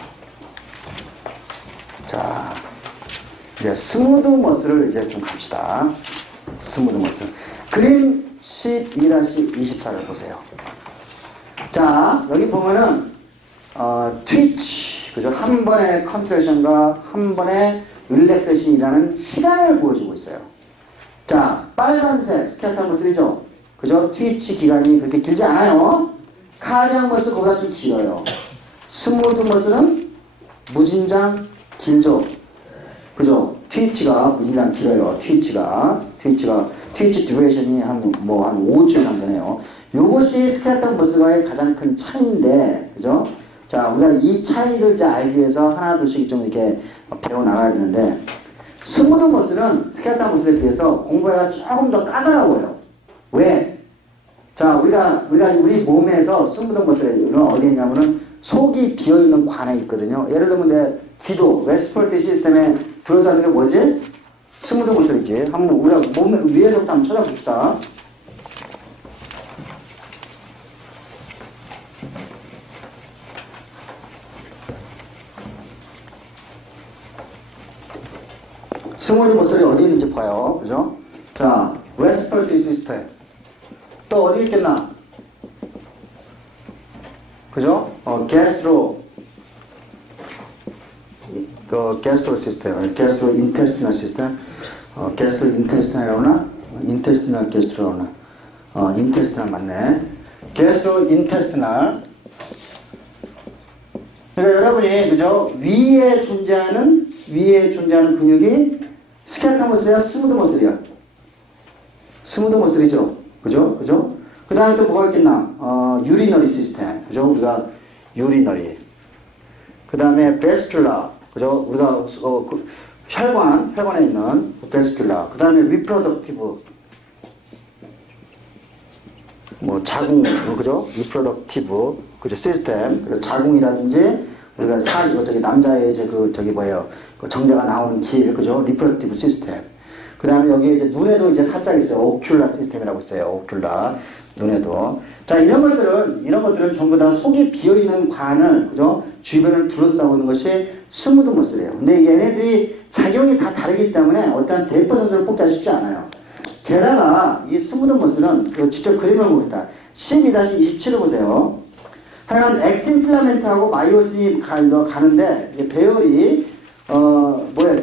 자, 이제 스무드 머슬을 이제 좀 갑시다. 스무드 머슬. 그림 12-24를 보세요. 자, 여기 보면은, 트위치, 그죠? 한 번의 컨트레이션과 한 번의 릴렉세이션이라는 시간을 보여주고 있어요. 자, 빨간색 스켈레톤 머슬이죠? 그죠? 트위치 기간이 그렇게 길지 않아요. 카디악 머슬 보다 좀 길어요. 스무드 머슬은 무진장 길죠? 그죠? 트위치가 무진장 길어요. 트위치 듀레이션이 한 5주 이상 되네요. 요것이 스켈레톤 머슬과의 가장 큰 차이인데, 그죠? 자, 우리가 이 차이를 이제 알기 위해서 하나둘씩 좀 이렇게 배워 나가야 되는데, 스무드 머슬은 스켈레톤 머슬에 비해서 공부가 조금 더 까다로워요. 왜? 자, 우리 몸에서 스무드 머슬은 어디에 있냐면은 속이 비어있는 관에 있거든요. 예를 들면 내 기도, 레스피레이터리 시스템에 들어서 하는 게 뭐지? 스무드 머슬이지. 한번 우리가 몸 위에서부터 한번 찾아봅시다. 스무드 머슬이 어디 있는지 봐요. 그죠? 자, 레스피레이터리 시스템. 또 어디 있겠나? 그죠? 게스트로 시스템, 게스트로 인테스티널 시스템, 게스트로 인테스티널이라고 하나? 인테스티널 게스트로 하나? 인테스티널 맞네. 게스트로 인테스티널. 그러니까 여러분이, 그죠? 위에 존재하는 근육이 스켈레톤 머슬이야? 스무드 머슬이야? 스무드 머슬이죠? 그죠? 그 다음에 또 뭐가 있겠나? 유리너리 시스템. 그죠? 우리가 유리너리. 그 다음에 베스큘라. 그죠? 우리가, 혈관에 있는 베스큘라. 그 다음에 리프로덕티브. 자궁, 그죠? 리프로덕티브. 그죠? 시스템. 자궁이라든지, 우리가 남자의 정자가 나오는 길. 그죠? 리프로덕티브 시스템. 그 다음에 여기 이제 눈에도 이제 살짝 있어요. 오큘라 시스템이라고 있어요. 오큘라. 눈에도. 자, 이런 것들은 전부 다 속이 비어있는 관을, 그죠? 주변을 둘러싸고 있는 것이 스무드 머슬이에요. 근데 얘네들이 작용이 다 다르기 때문에 어떤 대표 선수를 뽑기가 쉽지 않아요. 게다가 이 스무드 머슬은 직접 그림을 봅시다. 12-27을 보세요. 하여간 액틴 필라멘트하고 마이오신이 가는데 배열이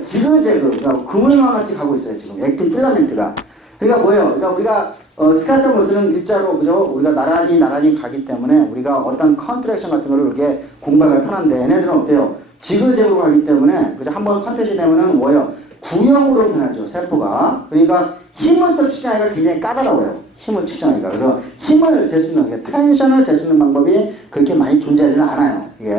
지그재그, 그러니까 그물망 같이 가고 있어요. 지금 액틴 필라멘트가. 그러니까 뭐예요? 그러니까 우리가 스카터 머슬은 일자로, 그죠? 우리가 나란히 가기 때문에 우리가 어떤 컨트랙션 같은 거를 이렇게 공부하기가 편한데, 얘네들은 어때요? 지그재그로 가기 때문에, 그죠? 한번 컨트랙션 되면은 뭐예요? 구형으로 변하죠, 세포가. 그러니까 힘을 또 측정하기가 굉장히 까다로워요. 힘을 측정하기가. 그래서 힘을 잴 수 있는, 텐션을 잴 수 있는 방법이 그렇게 많이 존재하지는 않아요. 이게.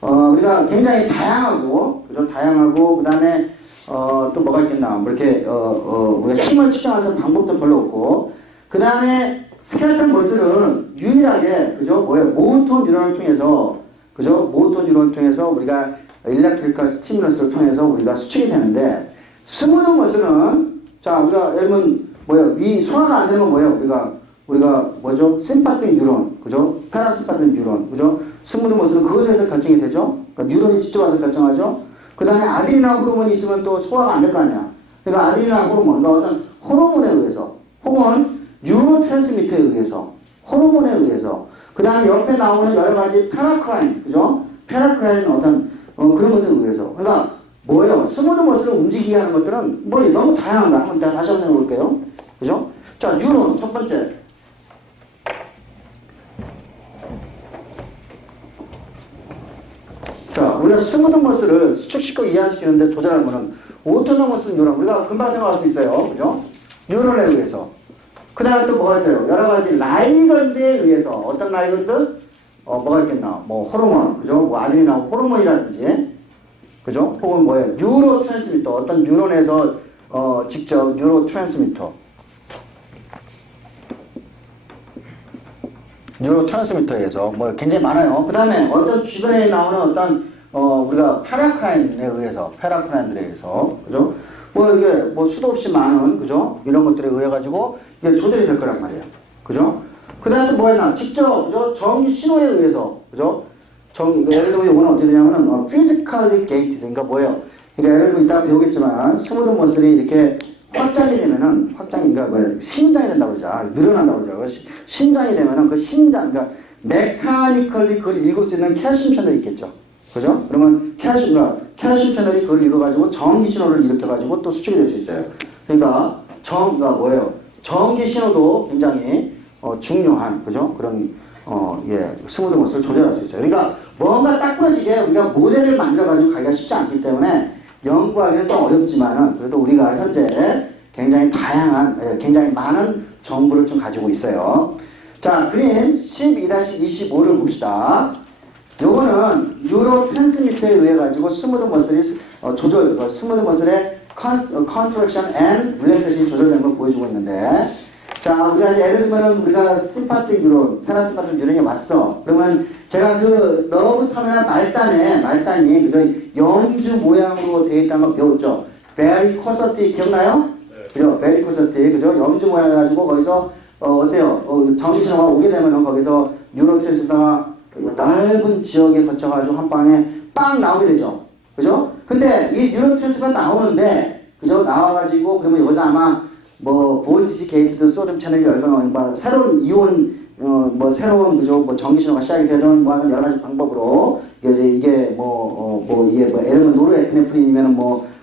그러니까 굉장히 다양하고, 그죠? 다양하고, 그 다음에, 또 뭐가 있겠나. 뭐 이렇게, 우리가 힘을 측정하는 방법도 별로 없고, 그 다음에 스켈레톤 머슬은 유일하게, 그죠? 모터 뉴런을 통해서, 그죠? 모터 뉴런을 통해서 우리가 일렉트리컬 스티뮬러스를 통해서 우리가 수축이 되는데, 스무드 머슬은, 자, 우리가 예를 들면, 소화가 안 되면 우리가 뭐죠? 심파틱 뉴런, 그죠? 패라심파틱 뉴런, 그죠? 스무드 머슬은 그것에서 결정이 되죠? 그러니까 뉴런이 직접 와서 결정하죠? 그 다음에 아드리날 호르몬이 있으면 또 소화가 안 될 거 아니야? 그러니까 아드리날 호르몬, 그러니까 어떤 호르몬에 의해서, 혹은 뉴로트랜스미터에 의해서, 호르몬에 의해서, 그 다음에 옆에 나오는 여러 가지 페라크라인, 그죠? 페라크라인 어떤, 그런 것에 의해서. 그러니까 뭐예요? 스무드 머슬을 움직이게 하는 것들은 너무 다양한 거야. 한번 다시 한번 생각해 볼게요. 그죠? 자, 뉴런, 첫 번째. 자, 우리가 스무드 머슬을 수축시키고 이해시키는데 조절하는 거는 오토노머스 뉴런. 우리가 금방 생각할 수 있어요. 그죠? 뉴런에 의해서. 그 다음에 또 뭐가 있어요? 여러 가지 라이건드에 의해서. 어떤 라이건드? 뭐가 있겠나? 호르몬. 그죠? 아드리날 호르몬이라든지. 그죠? 혹은 뉴로 트랜스미터. 어떤 뉴런에서, 직접 뉴로 트랜스미터. 뉴로 트랜스미터에서 굉장히 많아요. 그 다음에 어떤 주변에 나오는 어떤 우리가 페라크라인에 의해서, 페라크라인들에 의해서, 그죠? 이게 수도 없이 많은, 그죠? 이런 것들에 의해 가지고 이게 조절이 될 거란 말이에요. 그죠? 그 다음에 또 뭐가 있나? 직접, 그죠? 전기 신호에 의해서, 그죠? 예를 들면 이거는 어떻게 되냐면은 physically gated. 그러니까 뭐예요? 그러니까 예를 들면 이따가 배우겠지만 스무드 머슬이 이렇게 확장이 되면은, 그러니까 신장이 된다고 그러죠. 늘어난다고 그러죠. 신장이 되면은 그 신장, 그러니까 메카니컬리 그걸 읽을 수 있는 칼슘 채널이 있겠죠. 그죠? 그러면 칼슘 채널이 그걸 읽어가지고 전기 신호를 일으켜가지고 또 수축이 될 수 있어요. 그러니까 전기 신호도 굉장히 중요한, 그죠? 그런 스무드 머슬을 조절할 수 있어요. 그러니까 뭔가 딱 부러지게 우리가 모델을 만들어가지고 가기가 쉽지 않기 때문에 연구하기는 좀 어렵지만은 그래도 우리가 현재 굉장히 다양한, 굉장히 많은 정보를 좀 가지고 있어요. 자, 그림 12-25를 봅시다. 요거는 뉴로 트랜스미터에 의해 가지고 스무드 머슬이 스무드 머슬의 컨트랙션 앤 릴렉세이션이 조절되는 걸 보여주고 있는데, 자, 우리가 이제 예를 들면 우리가 심파틱 뉴런, 패라심파틱 뉴런이 왔어. 그러면 제가 그 너브 터미널 말단이 그죠? 염주 모양으로 되어 있다는 걸 배웠죠. 베리코서티 기억나요? 그죠? 베리코서티, 그죠? 염주 모양 해가지고 거기서 어때요? 전기신호가 오게 되면은 거기서 뉴로트랜스미터가 넓은 지역에 거쳐가지고 한 방에 빵 나오게 되죠. 그죠? 근데 이 뉴로트랜스미터가 나오는데, 그죠? 나와가지고 그러면 여기서 아마 볼티지 게이트드 소듐 채널이 열거나 새로운 이온 새로운 그죠? 전기신호가 시작이 되든 하는 여러 가지 방법으로 이게 예를 들면 노르에피네프린이면은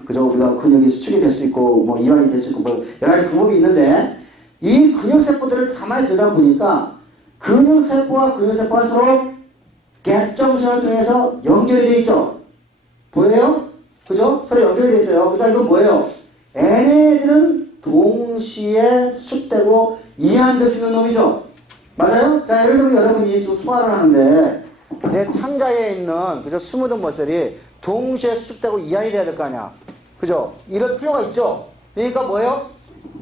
그죠? 우리가 근육이 수축이 될 수 있고 이완이 될 수 있고 여러 가지 방법이 있는데, 이 근육세포들을 가만히 들여다보니까 근육세포와 근육세포가 서로 갭정선을 통해서 연결이 되어 있죠. 보여요? 그죠? 서로 연결이 되어 있어요. 그러니까 이건 뭐예요? 얘네들은 동시에 수축되고 이완될 수 있는 놈이죠. 맞아요? 자, 예를 들면 여러분이 지금 소화를 하는데 내 창자에 있는 그죠? 스무드 머슬이 동시에 수축되고 이완이 돼야 될 거 아니야. 그죠? 이럴 필요가 있죠. 그러니까 뭐예요?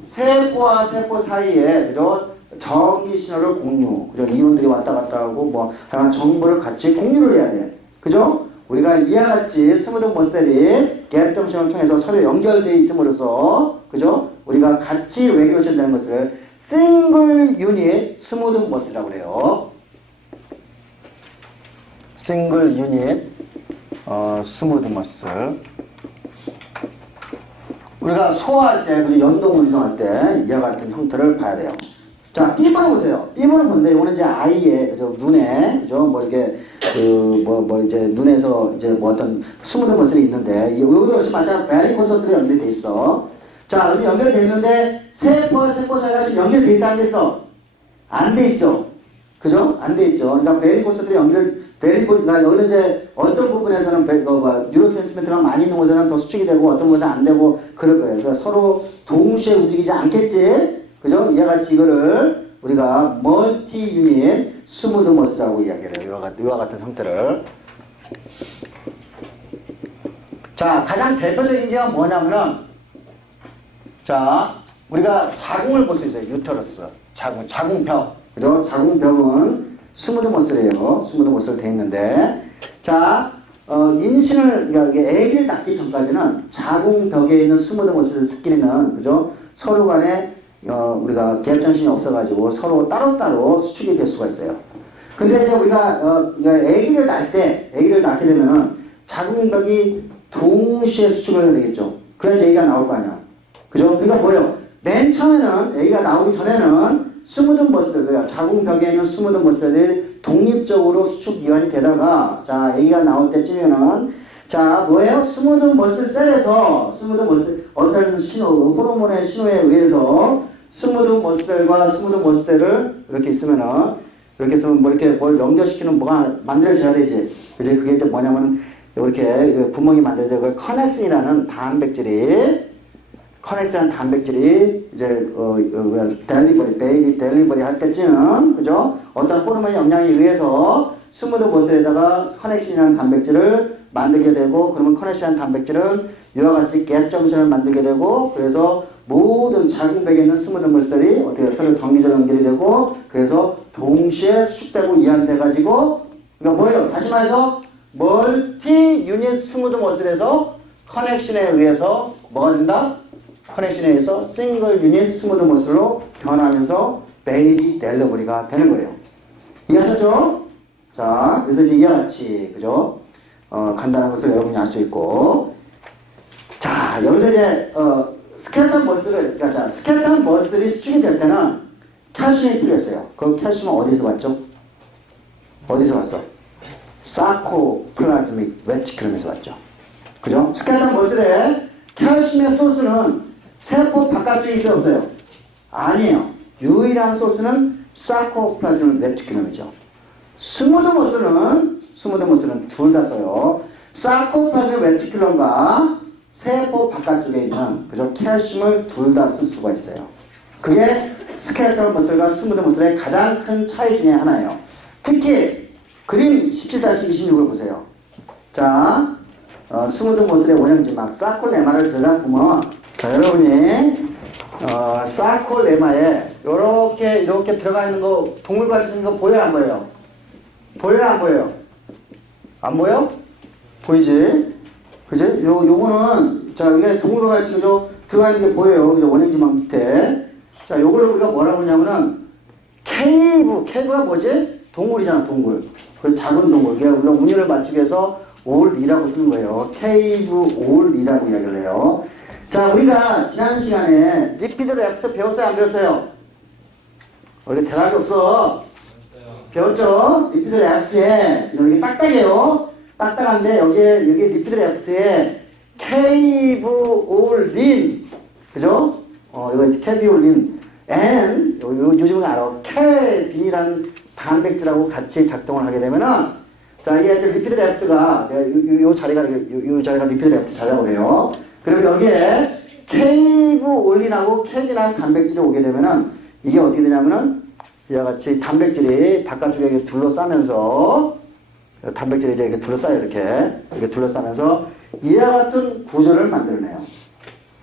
세포와 세포 사이에 그죠? 전기 신호를 공유, 그죠? 이온들이 왔다 갔다 하고 하여간 정보를 같이 공유를 해야 돼. 그죠? 우리가 이와 같이 스무드 머슬이 갭 정신을 통해서 서로 연결되어 있음으로써 그죠? 우리가 같이 레귤레이션 되는 것을 싱글 유닛 스무드 머슬이라고 그래요. 싱글 유닛 스무드 머슬. 우리가 소화할 때, 그리고 연동 운동할 때 이와 같은 형태를 봐야 돼요. 자, B번호 보세요. B번호 본데 이거는 이제 아이의 그죠? 눈에 그죠? 뭐 이렇게 이제 눈에서 이제 뭐 어떤 스무드 머슬이 있는데 여기도 역시 마찬가지로 베리코스들이 연결돼 있어. 자, 여기 연결돼 있는데 세포와 세포 사이가 지금 연결돼 있어 안 됐어? 안 돼 있죠. 그죠? 안 돼 있죠. 그러니까 베리코스들이 그러니까 여기는 이제 어떤 부분에서는 뉴로트랜스미터가 많이 있는 곳에는 더 수축이 되고 어떤 곳은 안 되고 그럴 거예요. 그래서 서로 동시에 움직이지 않겠지. 그죠? 이와 같이 이거를 우리가 멀티 유닛 스무드 머슬이라고 이야기를 해요. 이와 같은 형태를. 자, 가장 대표적인 게 뭐냐면은 자, 우리가 자궁을 볼 수 있어요. 유터러스. 자궁벽. 그죠? 자궁벽은 스무드 머슬이에요. 스무드 머슬 돼 있는데. 자, 그러니까 아기를 낳기 전까지는 자궁벽에 있는 스무드 머슬끼리는 그죠? 서로 간에 우리가 갭정신이 없어가지고 서로 따로따로 수축이 될 수가 있어요. 근데 이제 우리가 아기를 낳게 되면은 자궁벽이 동시에 수축을 해야 되겠죠. 그래야 아기가 나올 거 아니야. 그죠? 그러니까 뭐예요? 맨 처음에는 아기가 나오기 전에는 스무드 머슬, 자궁벽에 있는 스무드 머슬이 독립적으로 수축 이완이 되다가 자, 아기가 나올 때쯤에는 자, 뭐예요? 스무드 머슬 셀에서 스무드 머슬 어떤 호르몬의 신호에 의해서 스무드 머슬과 스무드 머슬을 이렇게 있으면은 이렇게 있으면 뭐 이렇게 뭘 연결시키는 뭐가 만들어져야 되지. 그지? 그게 이제 뭐냐면은 이렇게 구멍이 만들어져 그걸 커넥슨이라는 단백질이 이제 베이비 델리버리 할 때쯤은 그죠? 어떤 호르몬의 영향에 의해서 스무드 머슬에다가 커넥슨이라는 단백질을 만들게 되고 그러면 커넥션한 단백질은 이와 같이 갭 정신을 만들게 되고 그래서 모든 자궁벽에 있는 스무드 머슬이 어떻게 서로 정기적으로 연결이 되고 그래서 동시에 수축되고 이완돼 가지고 그러니까 뭐예요? 다시 말해서 멀티 유닛 스무드 머슬에서 커넥션에 의해서 뭐가 된다? 커넥션에 의해서 싱글 유닛 스무드 머슬로 변하면서 베이비 델리버리가 되는 거예요. 이해하셨죠? 자, 그래서 이제 이와 같이 그죠? 간단한 것을 여러분이 알 수 있고 자, 여기서 이제 스켈레톤 머슬이 수축이 될 때는 칼슘이 필요했어요. 그 칼슘은 어디서 왔죠? 어디서 왔어? 사코플라즈믹 레티큘럼에서 왔죠. 그죠? 스켈레톤 머슬의 칼슘의 소스는 세포 바깥쪽에 있어요, 없어요? 아니에요. 유일한 소스는 사코플라즈믹 레티큘럼이죠. 스무드 머슬은 둘 다 써요. 사코플라즈믹 레티큘럼과 세포 바깥쪽에 있는 그죠? 칼슘을 둘 다 쓸 수가 있어요. 그게 스켈레톤 머슬과 스무드 머슬의 가장 큰 차이 중에 하나예요. 특히 그림 17-26을 보세요. 자, 스무드 머슬의 원형지막 사콜레마를 들여다보면 자, 여러분이 사콜레마에 이렇게 들어가 있는 거 동물같이 생긴 거 보여요, 안 보여요? 보여요, 안 보여요? 안 보여? 보이지? 그지? 요거는 자, 이게 동물같이 그죠? 들어가 있는 게 보여요. 그죠? 원형지막 밑에. 자, 요거를 우리가 뭐라고 하냐면은 케이브가 뭐지? 동굴이잖아, 동굴. 그 작은 동굴. 그게 우리가 운율을 맞추기 위해서 올이라고 쓰는 거예요. 케이브 올이라고 이야기를 해요. 자, 우리가 지난 시간에 리피드 레프트 배웠어요, 안 배웠어요? 이렇게 대답이 없어. 배웠죠? 리피드 레프트에 여기 딱딱해요. 딱딱한데 여기 리피드 레프트에 케이브 올린 그죠? 이거 케이브 올린 and 요즘은 알아. 케빈이라는 단백질하고 같이 작동을 하게 되면은 자, 이게 이제 리피드 레프트가 요 자리가 리피드 레프트 자리라고 해요. 그러면 여기에 케이브 올린하고 케빈이라는 단백질이 오게 되면은 이게 어떻게 되냐면은 이와 같이 단백질이 바깥쪽에 이렇게 둘러싸면서 단백질이 이제 이렇게 둘러싸요. 이렇게 둘러싸면서 이와 같은 구조를 만들어내요.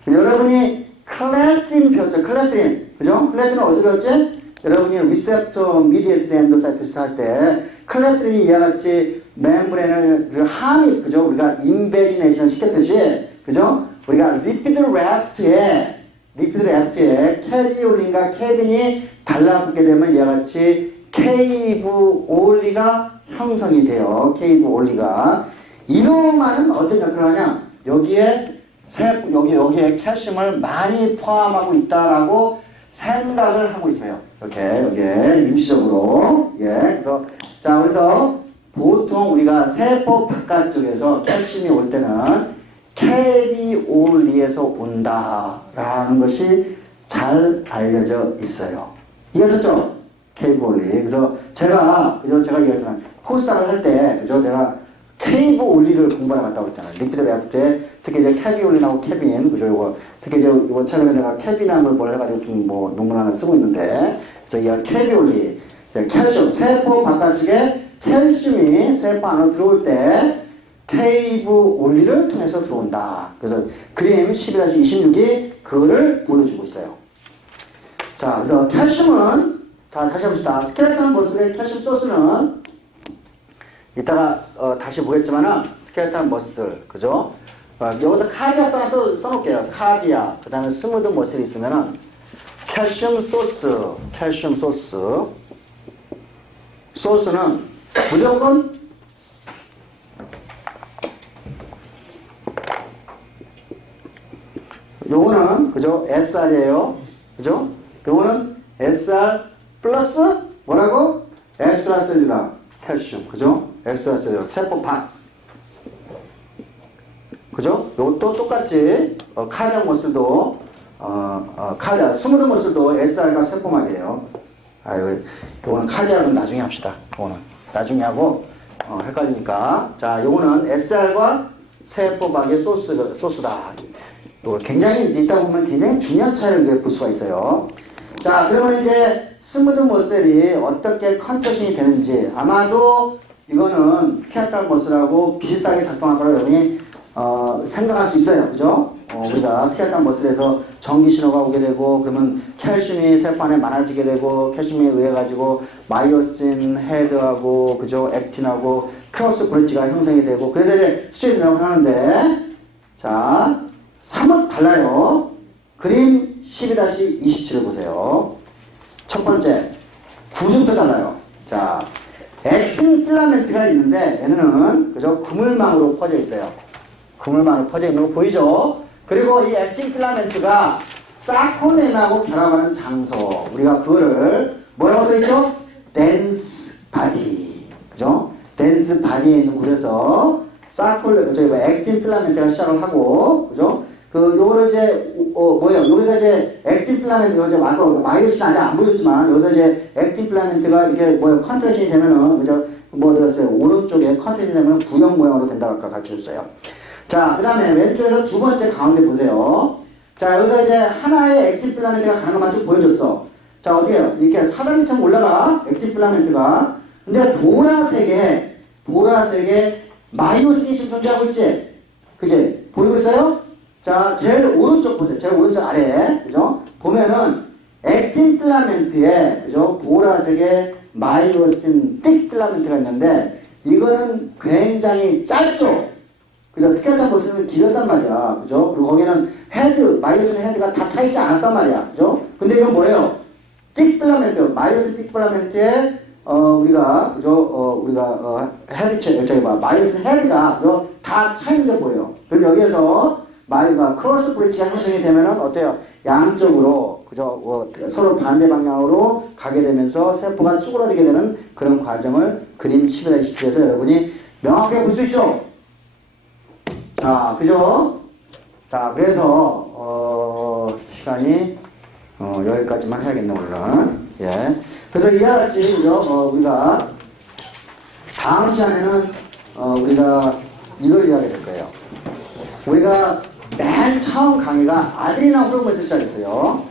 여러분이 클레틴 배웠죠? 클레틴. 그죠? 클레틴은 어디서 배웠지? 여러분이 리셉터 미디에이티드 엔도사이토시스 할 때 클레틴이 이와 같이 멤브레인을 그 함입, 그죠? 우리가 인베지네이션 시켰듯이, 그죠? 우리가 리피드 래프트에 캐리올린과 케빈이 달라붙게 되면 이와 같이 케이브 올리가 형성이 돼요. 케이브 올리가. 이놈만은 어떤 역할을 하냐? 여기에 칼슘을 많이 포함하고 있다라고 생각을 하고 있어요. 이렇게, 여기에 임시적으로. 예. 그래서 보통 우리가 세포 바깥쪽에서 칼슘이 올 때는 캐리올리에서 온다라는 것이 잘 알려져 있어요. 이해하셨죠? 케이브올리. 그래서 제가 얘기했잖아요. 포스터를 할 때, 그죠? 내가 케이브올리를 공부하러 갔다고 그랬잖아요. 리피드 래프트에 특히 이제 캐리올린하고 케빈, 그죠? 이거 특히 이제 이번 최근에 내가 케빈이라는 걸 뭘 해가지고 좀 뭐 논문 하나 쓰고 있는데, 그래서 이 캐리올리, 칼슘, 세포 바깥쪽에 칼슘이 세포 안으로 들어올 때 케이브올리를 통해서 들어온다. 그래서 그림 12-26이 그거를 보여주고 있어요. 자, 그래서 칼슘은 자, 다시 해봅시다. 스켈레톤 머슬의 칼슘 소스는 이따가 다시 보겠지만은 스켈레톤 머슬, 그죠? 여기다 카디아 하나 써놓을게요. 카디아. 그 다음에 스무드 머슬이 있으면은 칼슘 소스. 소스는 무조건 요거는 그죠? SR이에요. 그죠? 요거는 SR 플러스 뭐라고? 엑스트라셀룰라 칼슘. 그죠? 엑스트라셀룰라 세포판. 그죠? 요것도 똑같이 카디아 머슬도 카디아 스무드 머슬도 SR과 세포막이에요. 요거는 카디아는 나중에 합시다. 요거는 나중에 하고 헷갈리니까. 자, 요거는 SR과 세포막의 소스다. 이거 굉장히 있다 보면 굉장히 중요한 차이를 볼 수가 있어요. 자, 그러면 이제 스무드 머슬이 어떻게 컨터션이 되는지 아마도 이거는 스켈레탈 머슬하고 비슷하게 작동할 거라고 여러분이 생각할 수 있어요. 그죠? 우리가 스켈레탈 머슬에서 전기 신호가 오게 되고 그러면 칼슘이 세포 안에 많아지게 되고 칼슘에 의해 가지고 마이오신 헤드하고 그죠? 액틴하고 크로스 브릿지가 형성이 되고 그래서 이제 수치를 형성하는데 자, 3은 달라요. 그림 12-27을 보세요. 첫 번째, 구조부터 달라요. 자, 액틴 필라멘트가 있는데 얘는 그죠? 그물망으로 퍼져 있어요. 그물망으로 퍼져 있는 거 보이죠? 그리고 이 액틴 필라멘트가 사코넴하고 결합하는 장소. 우리가 그거를 뭐라고 써있죠? 덴스 바디. 그죠? 덴스 바디에 있는 곳에서 액틴 필라멘트가 시작을 하고, 그죠? 요거를 이제, 여기서 이제 액틴 필라멘트, 마이오신 아직 안 보였지만, 여기서 이제 액틴 필라멘트가 이렇게 컨트레이션이 되면은, 그죠? 되었어요. 오른쪽에 컨트레이션이 되면 구형 모양으로 된다고 아까 가르쳐 줬어요. 자, 그 다음에 왼쪽에서 두 번째 가운데 보세요. 자, 여기서 이제 하나의 액틴 필라멘트가 가는 것만 쭉 보여줬어. 자, 어디에요? 이렇게 사다리처럼 올라가, 액틴 필라멘트가. 근데 보라색에 마이오신이 지금 존재하고 있지? 그지? 보이고 있어요? 자, 제일 오른쪽 보세요. 제일 오른쪽 아래. 그죠? 보면은, 액틴 필라멘트에, 그죠? 보라색의 마이오신 띡 필라멘트가 있는데, 이거는 굉장히 짧죠? 그죠? 스켈레톤 머슬은 길었단 말이야. 그죠? 그리고 거기는 마이오신 헤드가 다 차있지 않았단 말이야. 그죠? 근데 이건 뭐예요? 띡 필라멘트, 마이오신 띡 필라멘트에, 우리가 마이오신 헤드가, 그죠? 다 차있는 게 보여요. 그럼 여기에서, 크로스 브릿지가 형성이 되면은 어때요? 양쪽으로, 그죠? 서로 반대 방향으로 가게 되면서 세포가 쭈그러들게 되는 그런 과정을 그림 12-27에서 여러분이 명확하게 볼 수 있죠? 자, 그죠? 자, 그래서, 시간이, 여기까지만 해야겠네, 오늘은. 예. 그래서 이와 같이, 그죠? 우리가, 다음 시간에는, 우리가 이걸 이야기할 거예요. 우리가 맨 처음 강의가 아드레날 호르몬에서 시작했어요.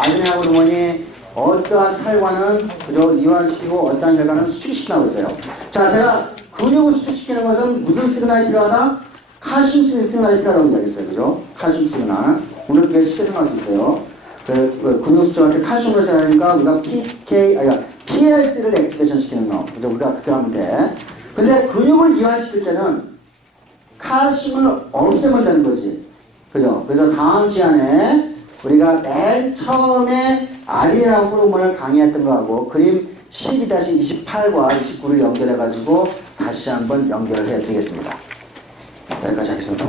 아드레날 호르몬이 어떠한 혈관은 그저 이완시키고 어떠한 혈관은 수축시킨다고 했어요. 자, 제가 근육을 수축시키는 것은 무슨 시그널이 필요하다? 칼슘 시그널이 필요하다고 이야기했어요. 그죠? 칼슘 시그널. 오늘 그게 쉽게 생각할 수 있어요. 근육 수축할 때 칼슘을 생각하니까 우리가 PLC를 액티베이션 시키는 거. 그죠? 우리가 그렇게 하면 돼. 근데 근육을 이완시킬 때는 칼슘을 없애면 되는 거지. 그죠? 그래서 다음 시간에 우리가 맨 처음에 아리랑 호르몬을 강의했던 거하고 그림 12-28과 29를 연결해가지고 다시 한번 연결을 해드리겠습니다. 여기까지 하겠습니다.